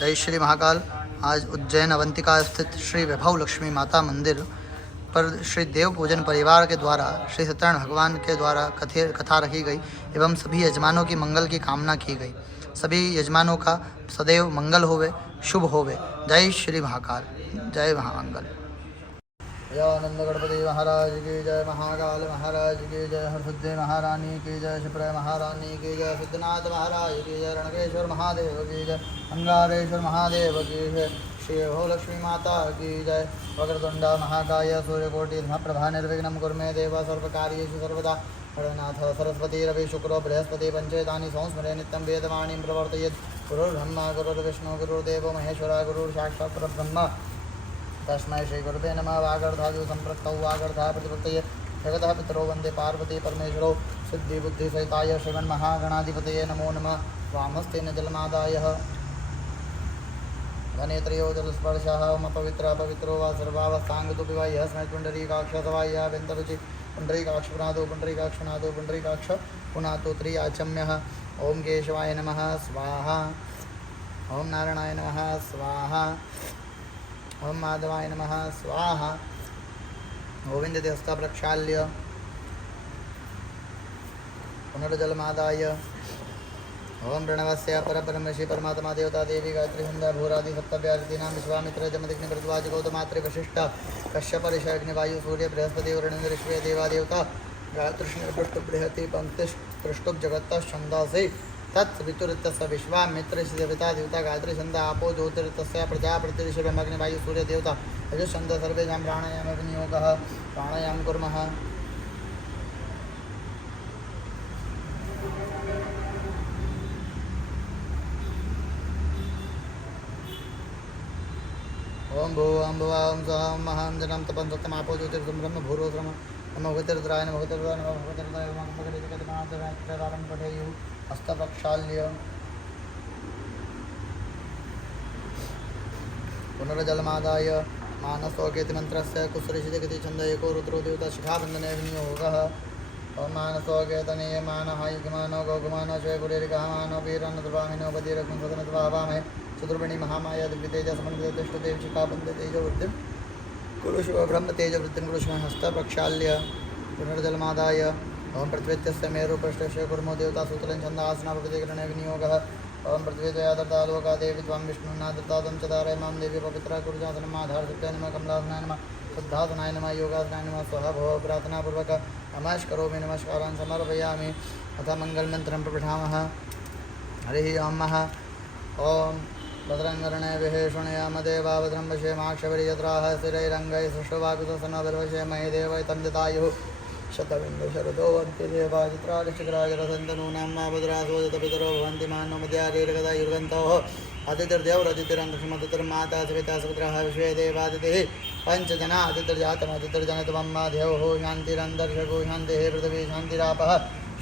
जय श्री महाकाल। आज उज्जैन अवंतिका स्थित श्री वैभव लक्ष्मी माता मंदिर पर श्री देव पूजन परिवार के द्वारा श्री सत्यनारायण भगवान के द्वारा कथा रखी गई एवं सभी यजमानों की मंगल की कामना की गई। सभी यजमानों का सदैव मंगल होवे, शुभ होवे। जय श्री महाकाल, जय महामंगल। जय आनंद गणपति महाराज की जय, महाकाल महाराज की जय, हरसिद्धि महारानी की जय, शिवराय महारानी की जय, सिद्धनाथ महाराज की जय, रणकेश्वर महादेव की जय, अंगारेश्वर महादेव की जय, श्री वैभव लक्ष्मी माता की जय। वक्रतुंडा महाकाय सूर्यकोटि प्रभा निर्विघ्नं कुरु मे देव सर्वकार्येषु सर्वदा। गणनाथ सरस्वती रवि शुक्रो बृहस्पति पंचेतानि संस्मरे नित्यं वेदवाणीं प्रवर्तयेत्। गुरुर्ब्रह्मा गुरुर्विष्णु गुरुर्देवो महेश्वरः गुरुर्साक्षात् परब्रह्म तस्मै श्री गुरुवे नमः। वागर्धादि संपृक्तौ वागर्धा प्रतिपत्तये जगतः पितरो वन्दे पार्वती परमेश्वरौ सिद्धिबुद्धिसहिताय श्रीमन्महागणाधिपतये नमो नमः। वामस्तेन जलमादाय धनेत्रयो जलस्पर्शः पवित्र पवित्रो वा सर्वावस्थाङ्गतोऽपि वा यः स्मै पुण्डरीकाक्षसवायः व्यन्तरुचि पुण्डरीकाक्षपुनादो पुण्डरीकाक्षनादो पुण्डरीकाक्ष पुनातो त्रियाचम्यः। ओं केशवाय नमः स्वाहा, ओं नारायणाय नमः स्वाहा, ओं माधवाय नमः स्वाहा। गोविन्दते हस्ता प्रक्षाल्य पुनर्जलमादाय ओं प्रणवस्य परब्रह्मषि परमात्मा देवता देवी गायत्री संध्या भूरादि सप्तव्यादिनां विश्वामित्र जमदग्नि भरद्वाज गौतमात्रि वशिष्ठ कश्यप ऋषि अग्नि वायु सूर्य बृहस्पति वरुणेन्द्र ऋषि देवादेवता गायत्री पृष्ठुप बृहति पंक्तिश पृष्ठुप जगत छंदासि तत्वितुरितस्य विश्वामित्र देवता देवता गायत्री छंदा आपो ज्योतिरितस्य प्रजापति ऋषि ब्रह्मग्नि वायु सूर्य देवता अजो छंद सर्वे जाम प्राणायाम विनियोगः प्राणायाम कुर्मः। ओं भो ओं भुवा ओं स्वः ओं महां जनं तपं सत्यमापो ज्योतिर्गं ब्रह्म भूरोश्रम नमो भगवतिर्द्राय नमो भगवतिर्द्राय नमो भगवतिर्द्राय नमो भगवतिर्द्राय पठेयुः हस्तप्रक्षाल्य पुनर्जलमादाय मानसोकेति मन्त्रस्य कुसृषितगति छन्द एको रुद्रो देवता शिखाबन्धने विनियोगः। ओं मानसोकेतने मानः युगमानो गौगमानो श्वेपुरेरिकः मानो वीरन्नद्वामिनो बधिरकं सदनद्वावामहे चतुर्वेणी महामाया दिव्यतेज समन्वितष्टदेव शिखाबन्धे तेजवृद्धिं कुरु शिव ब्रह्म तेजवृद्धिं कुरु शिव हस्त प्रक्षाल्य पुनर्जलमादाय ओं पृथ्वीत्यस्य मेरुपृष्ठस्य कुर्मो देवता सूत्रं छन्दासनापतिकरणे विनियोगः। ओं पृथ्वीतया दत्ता लोका देवी त्वां विष्णुना दत्ता त्वं च धारय मां देवी पवित्रा कुरुजासनम् आधारसत्याय नमः कमलासनाय नमः शुद्धासनाय नमः योगासनाय नमः स्वः भव प्रार्थनापूर्वक नमस्करोमि नमस्कारान् समर्पयामि। अथ मङ्गलमन्त्रं प्रपठामः। हरिः ओं भद्रङ्गर्णे विहेषुणयाम देवा भद्रं पश्येमाक्षभिर्यत्राः स्थिरैरङ्गैः सृष्टवाकुतसनभिर्वशे महे देवै तं जतायुः शतविन्दु शरदो वन्ति देवाजित्रालिशिखराजरसन्तनूनां मा भद्रासोदितपितरो भवन्ति मानो मध्यारीर्गदा युर्गन्तोः अतिथिर्देवरतिथिरन्तरिमतिर्माता सविता सुपुत्रः विश्वे देवादितिः पञ्चजना अतिथिर्जातमतिथिर्जनितमं मा ध्यौः शान्तिरन्तरिक्षगो शान्तिः पृथिवी शान्तिरापः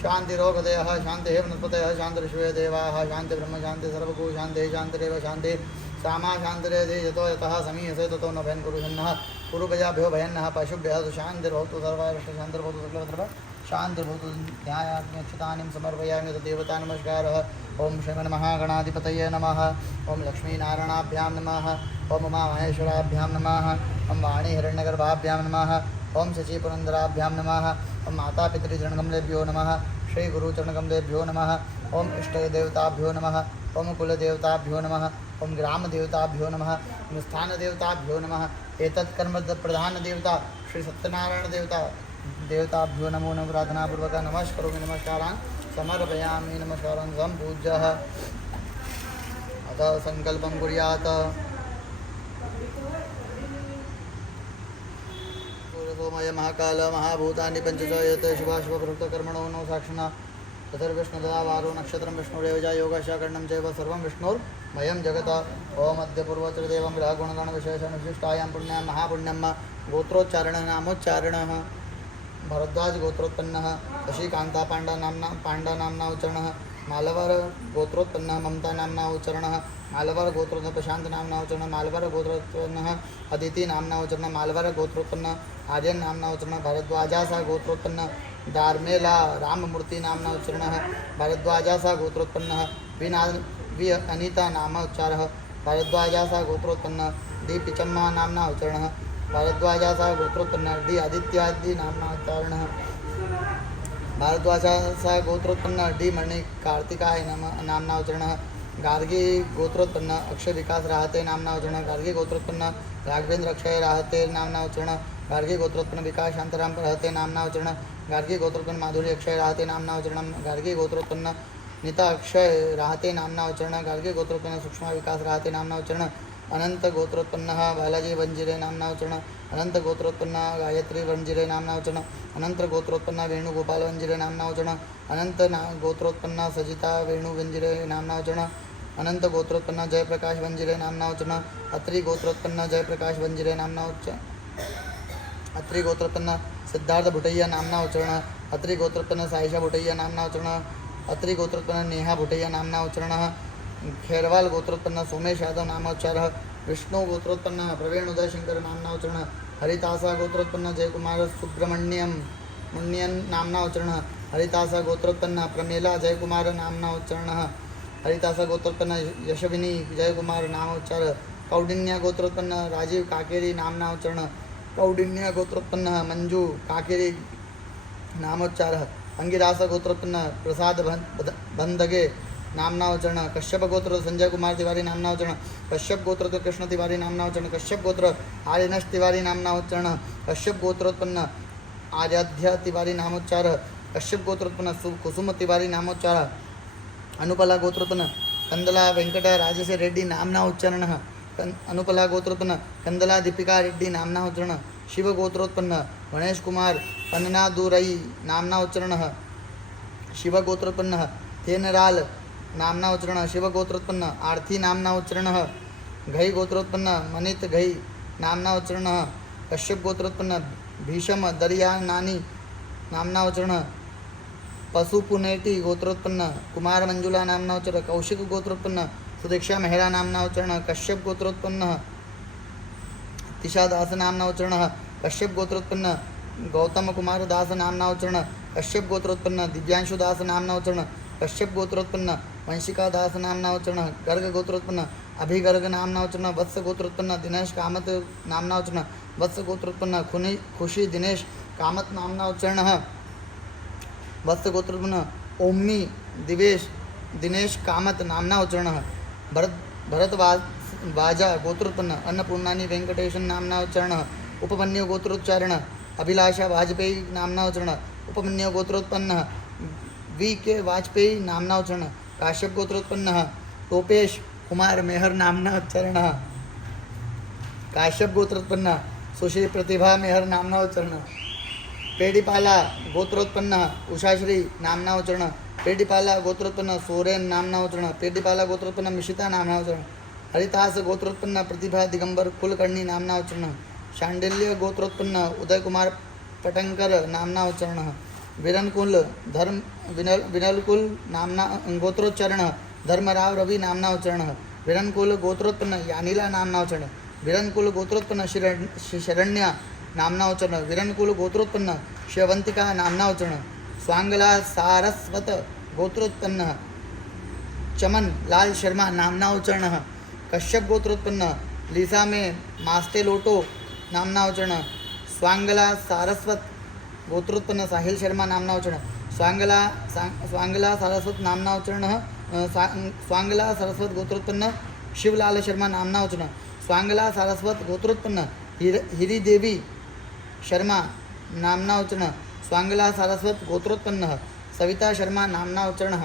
शान्तिरोगदयः शान्तिः वनस्पतयः शान्तिर्विश्वे देवाः शान्तिब्रह्म शान्ति सर्वगो शान्तिः शान्तिरेव शान्तिः सामा शान्तिरेधि यतो यतः समीहसे ततो न भयं कुरुषन्नः कुरुभयाभ्यो भयन्नः पशुभ्यः तु शान्तिर्भवतु सर्वैरष्टशान्तिर्भवतु सकलत्र शान्तिर्भवतु। ध्यायाज्ञक्षतानिं समर्पयामि तदेवता नमस्कारः। ओं श्रीमन्महागणाधिपतये नमः। ओं लक्ष्मीनारायणाभ्यां नमः। ओं उमामहेश्वराभ्यां नमः। ओं वाणी हिरण्यगर्भाभ्यां नमः। ओं शचीपुरन्दराभ्यां नमः। ओं मातापितृचरणकमलेभ्यो नमः। श्रीगुरुचरणकमलेभ्यो नमः। ओं इष्टदेवताभ्यो नमः। ओं कुलदेवताभ्यो नमः। ओं ग्रामदेवताभ्यो नमः। ओं स्थानदेवताभ्यो नमः। एतत् कर्मप्रधानदेवता श्री सत्यनारायण देवताभ्यो नमो नमः प्रार्थनापूर्वक नमस्करोमि नमस्कारान् समर्पयामि। नमस्कारान् सम्पूज्यः अथ सङ्कल्पं कुर्यात्। सोमय महाकाल महाभूतानि पञ्चच यत् शुभाशुभप्रवृत्तकर्मणो नो साक्षिणा तथर्विष्णुदयावारो नक्षत्रं विष्णुरेव च योगशाकर्णं चैव सर्वं विष्णुर्मयं जगत्। ओम अद्य पूर्वोत्तरदेवं ग्रहगुणगणविशेषविशिष्टायां पुण्यां महापुण्यं गोत्रोच्चारणः नामोच्चारणः भरद्वाज गोत्रोत्पन्नः शशिकान्ता पाण्डानाम्ना उच्चारणः मालवर गोत्रोत्पन्नः ममता नाम्ना उच्चारणः मालवर गोत्रोत्पन्न प्रशांत नाम्ना उच्चारणः मालवर गोत्रोत्पन्नः अदिति नाम्ना उच्चारणः मालवर गोत्रोत्पन्न आर्यन नाम्ना उच्चारणः भरद्वाजासा गोत्रोत्पन्न दार्मेला राममूर्ति नाम्ना उच्चारणः भरद्वाजासा गोत्रोत्पन्नः वि अनिता नाम उच्चारः भारद्वाजासा गोत्रोत्पन्न डी पिचम्मा नाम्ना उच्चारणः भारद्वाजासा गोत्रोत्पन्न डी आदित्यादि नाम्ना उच्चारणः भारद्वाजासा गोत्रोत्पन्न डी मणि कार्तिकाय नाम्ना उच्चारणः गार्गी गोत्रोत्पन्न अक्षय विकास राहते नाम्ना उच्चारणः गार्गी गोत्रोत्पन्न राघवेंद्र अक्षय राहते नाम्ना उच्चारणः गार्गी गोत्रोत्पन्न विकास शांताराम रहते नाम्ना उच्चारणः गार्गी गोत्रोत्पन्न माधुरी अक्षय राहते नाम्ना उच्चारणं गार्गी गोत्रोत्पन्न नीता अक्षय राहते नाम्ना उच्चारणं गार्गी गोत्रोत्पन्न सूक्ष्म विकास राहते नाम्ना उच्चारणं अनंत गोत्रोत्पन्न बालाजी वंजिरे नाम्ना उच्चारणं अनंत गोत्रोत्पन्न गायत्री वंजिरे नाम्ना उच्चारणं अनंत गोत्रोत्पन्न वेणुगोपाल वंजिरे नाम्ना उच्चारणं अनंत गोत्रोत्पन्न सजिता वेणु वंजिरे नाम्ना उच्चारणं अनंत गोत्रोत्पन्न जयप्रकाश वंजिरे नाम्ना उच्चारणं अत्रि गोत्रोत्पन्न जयप्रकाश वंजिरे नाम्ना अत्रि गोत्रोत्पन्न सिद्धार्थ भुटैया नाम्ना उच्चारणः अत्रि गोत्रोत्पन्न साईशा भुटैया नाम्ना उच्चारणः अत्रि गोत्रोत्पन्न नेहा भुटैया नाम्ना उच्चारणः खेरवाल गोत्रोत्पन्न सोमेश यादव नामोच्चारः विष्णु गोत्रोत्पन्न प्रवीण उदयशंकर नाम्ना उच्चारणः हरितासा गोत्रोत्पन्न जयकुमार सुब्रह्मण्यम मुन्यन नाम्ना उच्चारणः हरितासा गोत्रोत्पन्न प्रमेला जयकुमार नाम्ना उच्चारणः हरितासा गोत्रोत्पन्न यशविनी जयकुमार नामोच्चार कौडिन्य गोत्रोत्पन्न राजीव काकेरी नाम्ना उच्चारणः कौडिन्य गोत्रोत्पन्न मंजू काकेरी नामोच्चारः अंगिरास गोत्रोत्पन्न प्रसाद बंधगे नाम्ना उच्चारण कश्यप गोत्र संजय कुमार तिवारी नाम्ना उच्चारण कश्यप गोत्र कृष्ण तिवारी नाम्ना उच्चारण कश्यप गोत्र आर्यनश तिवारी नाम्ना उच्चारण कश्यप गोत्रोत्पन्न आराध्य तिवारी नामोच्चार कश्यप गोत्रोत्पन्न कुसुम तिवारी नामोच्चार अनुपला गोत्रोत्पन्न कंदला वेंकट राजसे रेड्डी नाम्ना उच्चारण अनुपला गोत्रोत्पन्न कंदला दीपिका रेड्डी नाम्ना उच्चारण शिव गोत्रोत्पन्न गणेश कुमार पन्नादुरई नाम्ना उच्चारण शिव गोत्रोत्पन्न थेनराल नाम्ना उच्चारण शिव गोत्रोत्पन्न आर्थी नाम्ना उच्चारण घई गोत्रोत्पन्न मनित घई नाम्ना उच्चारण कश्यप गोत्रोत्पन्न भीषम दरियानानी नाम्ना उच्चारण पशुपुनेटी गोत्रोत्पन्न कुमार मंजुला नाम्ना उच्चारण कौशिक गोत्रोत्पन्न सुदीक्षा मेहरा नाम्ना उच्चारण कश्यप गोत्रोत्पन्न तिशा दास नाम्ना उच्चारण कश्यप गोत्रोत्पन्न गौतम कुमार दास नाम्ना उच्चारण कश्यप गोत्रोत्पन्न दिव्यांशु दास नाम्ना उच्चारण कश्यप गोत्रोत्पन्न वंशिका दास नाम्ना उच्चारण गर्ग गोत्रोत्पन्न अभिगर्ग नाम्ना उच्चारण वत्स गोत्रोत्पन्न दिनेश कामत नाम्ना उच्चारण वत्स गोत्रोत्पन्न खुशी दिनेश कामत नाम्ना उच्चारण वत्स गोत्रोत्पन्न ओम्मी दिवेश दिनेश कामत नाम्ना उच्चारण भरत वाजा गोत्रोत्पन्न अन्नपूर्णानी वेंकटेशन नाम्ना उच्चारण उपमन्यु गोत्रोच्चारण अभिलाषा वाजपेयी नाम्ना उच्चारण उपमन्यु गोत्रोत्पन्न वी के वाजपेयी नाम्ना उच्चारण काश्यप गोत्रोत्पन्न टोपेश कुमार मेहर नाम्ना उच्चारण काश्यप गोत्रोत्पन्न सुश्री प्रतिभा मेहर नाम्ना उच्चारण पेडिपाला गोत्रोत्पन्न उषाश्री नाम्ना उच्चारण पेडिपाला गोत्रोत्पन्न सोरेन नाम्ना उच्चारण पेडिपाला गोत्रोत्पन्न मिशिता नाम्ना उच्चारण हरितास गोत्रोत्पन्न प्रतिभा दिगंबर कुलकर्णी नाम्ना उच्चारण शांडिल्य गोत्रोत्पन्न उदय कुमार पटंकर नाम्ना उच्चारण विरनकुल धर्म विनलकुल नाम्ना गोत्रोच्चारण धर्मराव रवि नाम्ना उच्चारण विरनकुल गोत्रोत्पन्न यानीला नाम्ना उच्चारण विरनकुल गोत्रोत्पन्न शरण्य नाम्ना उच्चारण विरनकुल गोत्रोत्पन्न शिवंतिका नाम्ना उच्चारण स्वांगला सारस्वत गोत्रोत्पन्न चमन लाल शर्मा नाम्ना उच्चारण कश्यप गोत्रोत्पन्न लीसा में मास्टे लोटो नाम्ना उच्चारण स्वांगला सारस्वत गोत्रोत्पन्न साहिल शर्मा नाम्ना उच्चारण स्वांगला सारस्वत नाम्ना उच्चारण स्वांगला सारस्वत गोत्रोत्पन्न शिवलाल शर्मा नाम्ना उच्चारण स्वांगला सारस्वत गोत्रोत्पन्न हिरीदेवी शर्मा नाम्ना उच्चारण स्वांगला सारस्वत गोत्रोत्पन्न सविता शर्मा नाम्ना उच्चारण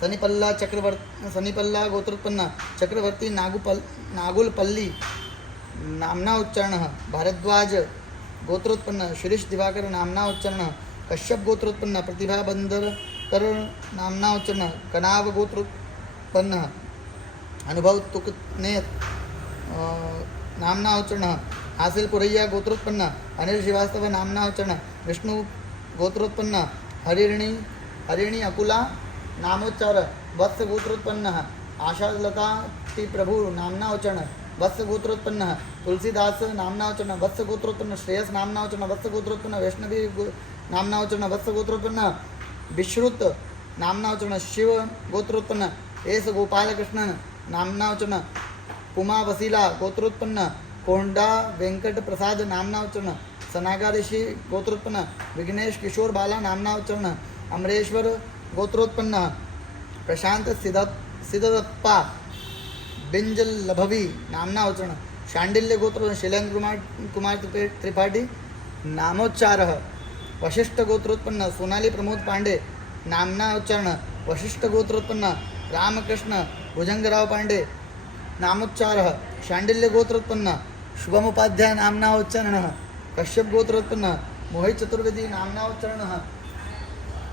सनिपल्ला गोत्रोत्पन्न चक्रवर्ती नागुलपल्ली नाम्ना उच्चारण भारद्वाज गोत्रोत्पन्न शिरीष दिवाकर नाम्ना उच्चारण कश्यप गोत्रोत्पन्न प्रतिभा बंदरकर नाम्ना उच्चारण कनाव गोत्रोत्पन्न अनुभव तुकनेत नाम्ना उच्चारण हासिल पुरैया गोत्रोत्पन्न अनिल श्रीवास्तव नाम्ना उच्चारण विष्णु गोत्रोत्पन्न हरिणी अकुला नामोच्चार वत्स गोत्रोत्पन्न आशालता प्रभु नाम्ना उच्चारण वत्स गोत्रोत्पन्न तुलसीदास नाम्ना उच्चारण वत्स गोत्रोत्पन्न श्रेयस नाम्ना उच्चारण वत्स गोत्रोत्पन्न वैष्णवी नाम्ना उच्चारण वत्स गोत्रोत्पन्न विश्रुत नाम्ना उच्चारण शिव गोत्रोत्पन्न एस गोपालकृष्णन नाम्नावचन पुमा वसीला गोत्रोत्पन्न कोंडा वेंकट प्रसाद नाम्नावचन सनागा ऋषि गोत्रोत्पन्न विघ्नेश किशोर बाला नाम्नावचन अमरेश्वर गोत्रोत्पन्न प्रशांत सिद्धप्पा बिंजल लभवी नाम्नावचन शांडिल्य गोत्र शैलेंद्र कुमार त्रिपाठी नामोच्चार वशिष्ठ गोत्रोत्पन्न सोनाली प्रमोद पांडे नामनाउच्चारण वशिष्ठ गोत्रोत्पन्न रामकृष्ण भुजंगराव पांडे नामोच्चार शांडिल्य गोत्रोत्पन्न शुभमुपाध्याय नामनाउच्चारण कश्यप गोत्रोत्पन्न मोहित चतुर्वेदी नामनाउच्चारण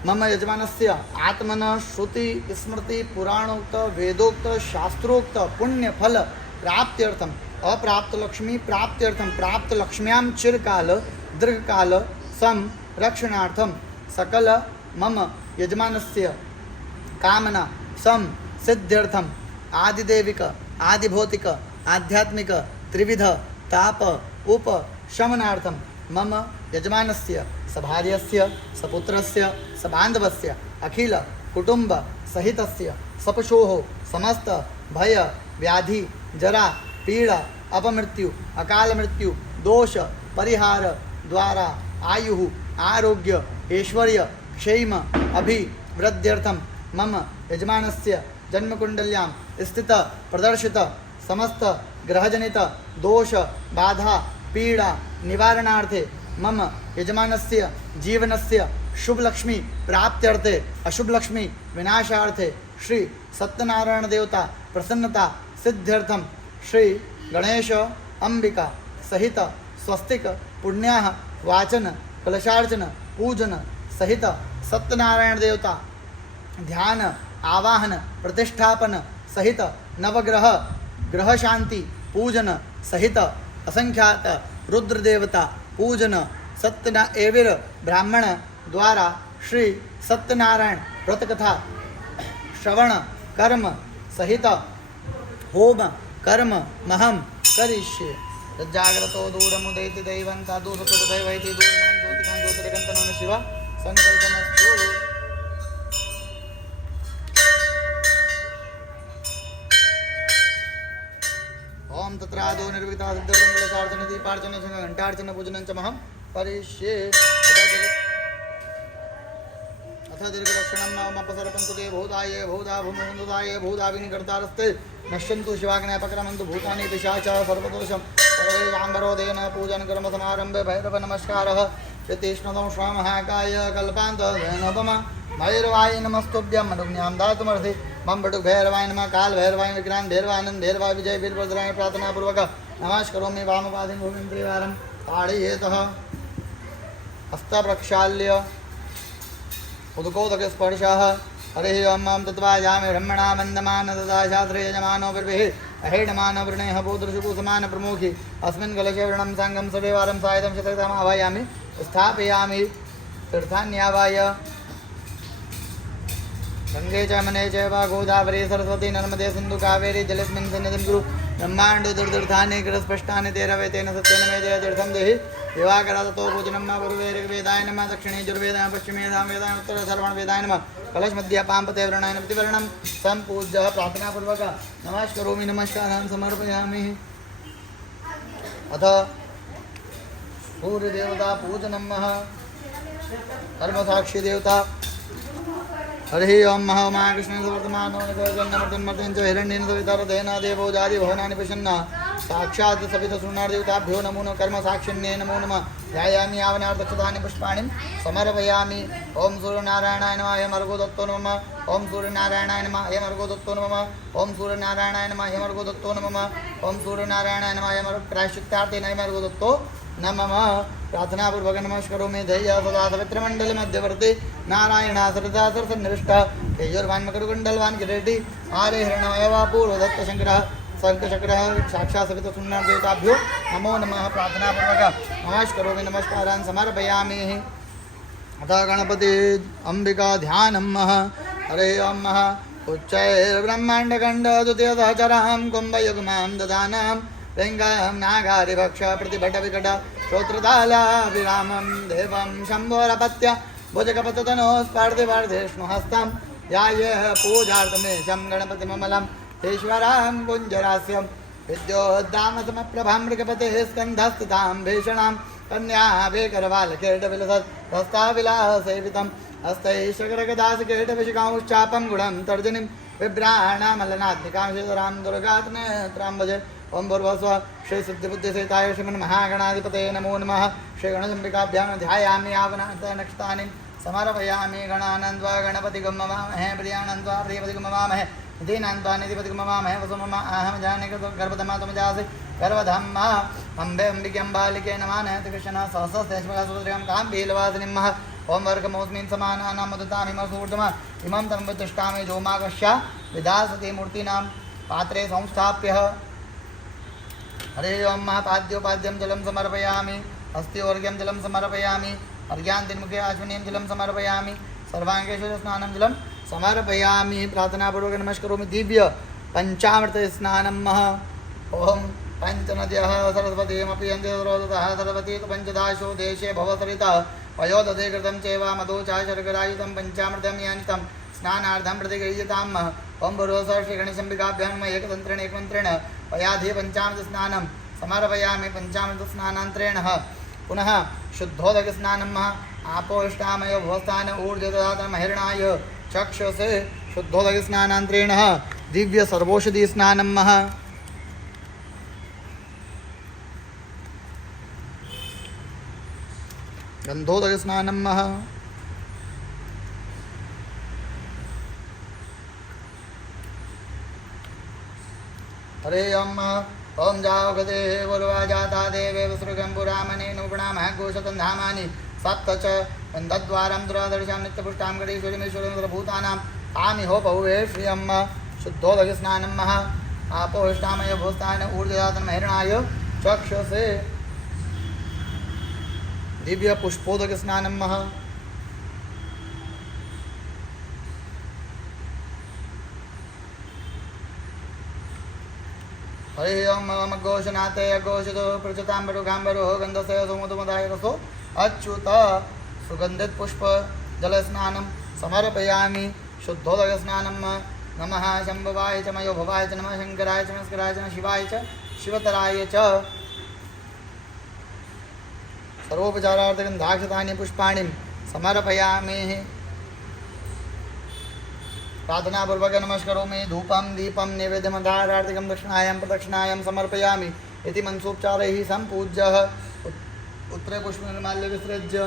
मम यजमानस्य आत्मन श्रुति स्मृति पुराणोक्त वेदोक्त शास्त्रोक्त पुण्य फल प्राप्त्यर्थम अप्राप्त लक्ष्मी प्राप्त्यर्थम प्राप्त लक्ष्म्यां चिरकाल दीर्घकाल संरक्षणार्थम सकल मम यजमानस्य कामना सम सिद्ध्यर्थम आदिदेविक आदिभौतिक आध्यात्मिक त्रिविध ताप उप शमनार्थम मम यजमानस्य सभार्यस्य सपुत्रस्य सबान्धवस्य अखिल कुटुंब सहितस्य सपशोः समस्त भय व्याधि जरा पीड़ा अपमृत्यु अकाल मृत्यु दोष परिहार द्वारा आयु आरोग्य ऐश्वर्य क्षेम अभिवृद्ध्यर्थम मम यजमानस्य जन्मकुंडल्यां स्थित प्रदर्शित समस्त ग्रहजनित दोष बाधा पीड़ा निवारणार्थे मम यजमानस्य जीवनस्य शुभ लक्ष्मी प्राप्त्यर्थे अशुभ लक्ष्मी विनाशार्थे श्री सत्यनारायण देवता प्रसन्नता सिद्ध्यर्थम श्री गणेश अंबिका सहित स्वस्तिक पुण्याः वाचन कलशार्चन पूजन सहित सत्यनारायण देवता ध्यान आवाहन प्रतिष्ठापन सहित नवग्रह ग्रह शांति पूजन सहित असंख्यात रुद्र देवता पूजन एविर ब्राह्मण द्वारा श्री सत्यनारायण व्रतकथा श्रवण कर्म सहित होम कर्म महम करिष्ये जाग्रतो दूरमुदैति दैवं साधु सतदैवैति दूरमं ज्योतिकां ज्योतिर्गन्तनो शिव संकल्पमस्तु। ओम तत्रादो निर्विता सिद्धर्मंगलसार्चन दीपार्चन घंटार्चन पूजनं च महं करिष्ये। अथ दीर्घलक्षणं नाम अपसर्पन्तु ते भूताये भूता भूमोन्दुताये भूताविनिकर्तारस्ते नश्यन्तु शिवाग्नयपक्रमन्तु भूतानि पिशाचाः सर्वदोषं सर्वेजाम्बरोधेन पूजन कर्म समारम्भे भैरव नमस्कारः यतीष्णतं श्वामहाकाय कल्पान्तधेनोपम भैरवाय नमस्तुभ्यं मनुज्ञां दातुमर्थे मम बटुक भैरवाय नमः काल भैरवाय विक्रांत भैरवानंद भैरवाय विजय वीरभद्राय प्रार्थनापूर्वक नमस्करोमि वामपादिं भूमिं त्रिवारं ताडयेतः हस्तप्रक्षाल्य उदकोदकस्पर्शः हरिः ओं मां तत्त्वायामि ब्रह्मणा वन्दमान तदा शास्त्रे यजमानो बिर्भिः अहेडमानो वृणेः भूदृशुकुसमान प्रमुखी अस्मिन् कलशे वृणं साङ्गं सदेवारं सायतं शतकम् आवाहयामि स्थापयामि तीर्थान्यावाय गंगे च यमुने चैव गोदावरी सरस्वती नर्मदे सिन्धु कावेरी जलेस्मिन् सन्निधिं कुरु ब्रह्माण्ड दुर्दुर्धानि कृतस्पष्टानि तेरवेतेन सत्येन मे जय तीर्थं देहि दिवाकरातो पूजनं मा पूर्वे ऋग्वेदाय नमः दक्षिणे यजुर्वेदाय पश्चिमे सामवेदाय उत्तरे अथर्वणवेदाय नमः कलश मध्ये पाम्पते व्रणाय प्रतिवर्णं सम्पूज्य प्रार्थनापूर्वक नमस्करोमि नमस्कारान् समर्पयामि। अथ सूर्यदेवता पूजनं मह कर्मसाक्षी देवता हरिः ओं महाकृष्णेन वर्तमानो निजन्नमर्तन्मर्त्यं च हिरण्येन सवितरतेन देवो जाति भवनानि प्रसन्ना साक्षात् सवितसूर्णार्देवताभ्यो नमो नमः कर्मसाक्षिण्ये नमो नमः ध्यायामि यावनार्दक्षतानि पुष्पाणि समर्पयामि। ओं सूर्यनारायणाय नमः अयम् अर्घो दत्तो नमः ओं सूर्यनारायणाय नमः अयम् अर्घो दत्तो नमः ओं सूर्यनारायणाय नमः अयम् अर्घो दत्तो नमः ओं सूर्यनारायणाय नमः अयम् प्रायश्चित्तार्थेन अयम् अर्घो दत्तो नमः। प्रार्थनापूर्वक नमस्करोमि धैर्य सदा सवित्रमण्डल मध्यवर्ती नारायण सरदा सरसन्निविष्टः तेजोर्वान्मकरुकुण्डलवान् किरीटी आर्य हिरण्मयः पूर्वदत्त शङ्करः शङ्खचक्रः साक्षात् सवितसूर्यदेवताभ्यो नमो नमः। प्रार्थनापूर्वक नमस्करोमि नमस्कारान् समर्पयामि। अथ गणपति अंबिका ध्यानं मह हरे ओं मह उच्चैर्ब्रह्माण्डखण्ड द्वितीयसहचरां कुम्भयुग्मां ददानां लिङ्गां नागारिभक्ष प्रतिभटविकट श्रोत्रतालाभिरामं देवं शम्भोरपत्य भुजगपतनो स्पर्धिवर्धिष्णुहस्तं ध्याये पूजार्थमेशं गणपतिममलं ईश्वरां कुञ्जरास्यं विद्योद्दामसमप्रभां मृगपतेः स्कन्धस्थितां भीषणां कन्यावेकरवालकेटविलसत् हस्ताविलासेवितम् हस्तैशकरगदासकेटविशिकांश्चापं गुणं तर्जनीं बिभ्राणामलनात्मिकां श्रीधरां दुर्गात्नेत्रां भजे। ओं भूर्भुवस्व श्री सिद्धिबुद्धिसहिताय श्रीमन्महागणाधिपतये नमो नमः। श्रीगणचम्बिकाभ्यां ध्यायामि आवनतनक्षतानि समर्पयामि। गणानन्द्वा गणपतिगं ममामहे प्रियानन्द्वा प्रियपतिगं ममामहे दीनान्त्वा निधिपतिगं ममामहे वसुममा अहं जाने गर्भधमा तुमजासि गर्भधम्मा अम्बे अम्बिके अम्बालिके नमानयति कृष्ण सहस्रस्तेष्मकासुद्रियं कां भीलवासिनिमः। ओं वर्गमोऽस्मिन् समानानां मुदितामिमसूर्धमा इमं तन्वतिष्ठामि जोमागश्या विदासति मूर्तीनां पात्रे संस्थाप्य। हरे ओं महापाद्योपाद्यं जलं समर्पयामि हस्त्योर्घ्यं जलं समर्पयामि अर्घ्यान्तिमुखे आश्विनीं जलं समर्पयामि सर्वाङ्गेषु स्नानं जलं समर्पयामि। प्रार्थनापूर्वक नमस्करोमि दिव्य पंचामृत स्नानं मह। ओं पंचनद्यः सरस्वतीमपि यन्त्रोदतः सरस्वती तु पंचदाशो देशे भवसरितः पयोदधे कृतं चैव मधु च शर्करायुतं पंचामृतं यानितं स्नानार्थं प्रतिगृह्यतां। ओं भूर्भुवस्व श्रीगणेशम्बिकाभ्यां एकतन्त्रेण एकमन्त्रेण पयाधि पंचामृतस्नानं समर्पयामि पंचामृतस्नानान्तरेण। पुनः शुद्धोदकस्नानं आपोष्टामयो भवस्थान ऊर्जददातमहिर्णाय चक्षुषे शुद्धोदकस्नानान्तरेण दिव्य सर्वौषधि स्नानं गन्धोदकस्नानं हरे ओं जाओ गदे वरुवा जाता देवे वसृगं पुरामणे नुपुणामः घोषतं धामानि सप्त च गन्धद्वारं दुरादर्शां नित्यपुष्टां गणेश्वरीमेश्वरेन्द्र भूतानां तामिहो बहुवे श्रियं शुद्धोदकस्नानं आपोष्टामय भूस्थान ऊर्जदातनमहिर्णाय चक्षुषे दिव्य पुष्पोदकस्नानं हरे ओं मम घोषनाथे अघोषितो पृच्छताम्बरुगाम्बरो गन्धस्य सुमधुमदाय रसो अच्युत सुगन्धित पुष्प जलस्नानं समर्पयामि शुद्धोदकस्नानं। नमः शम्भवाय च मयो भवाय च नमः शङ्कराय च नमस्कराय च शिवाय च शिवतराय च। सर्वोपचारार्थगन्धाक्षतानि पुष्पाणि समर्पयामि। प्रार्थनापूर्वक नमस्करोमि धूपं दीपं नैवेद्यमधारार्थिकं दक्षिणायां प्रदक्षिणायां समर्पयामि इति मनसोपचारैः सम्पूज्य उत्तरे पुष्पनिर्माल्य विसृज्य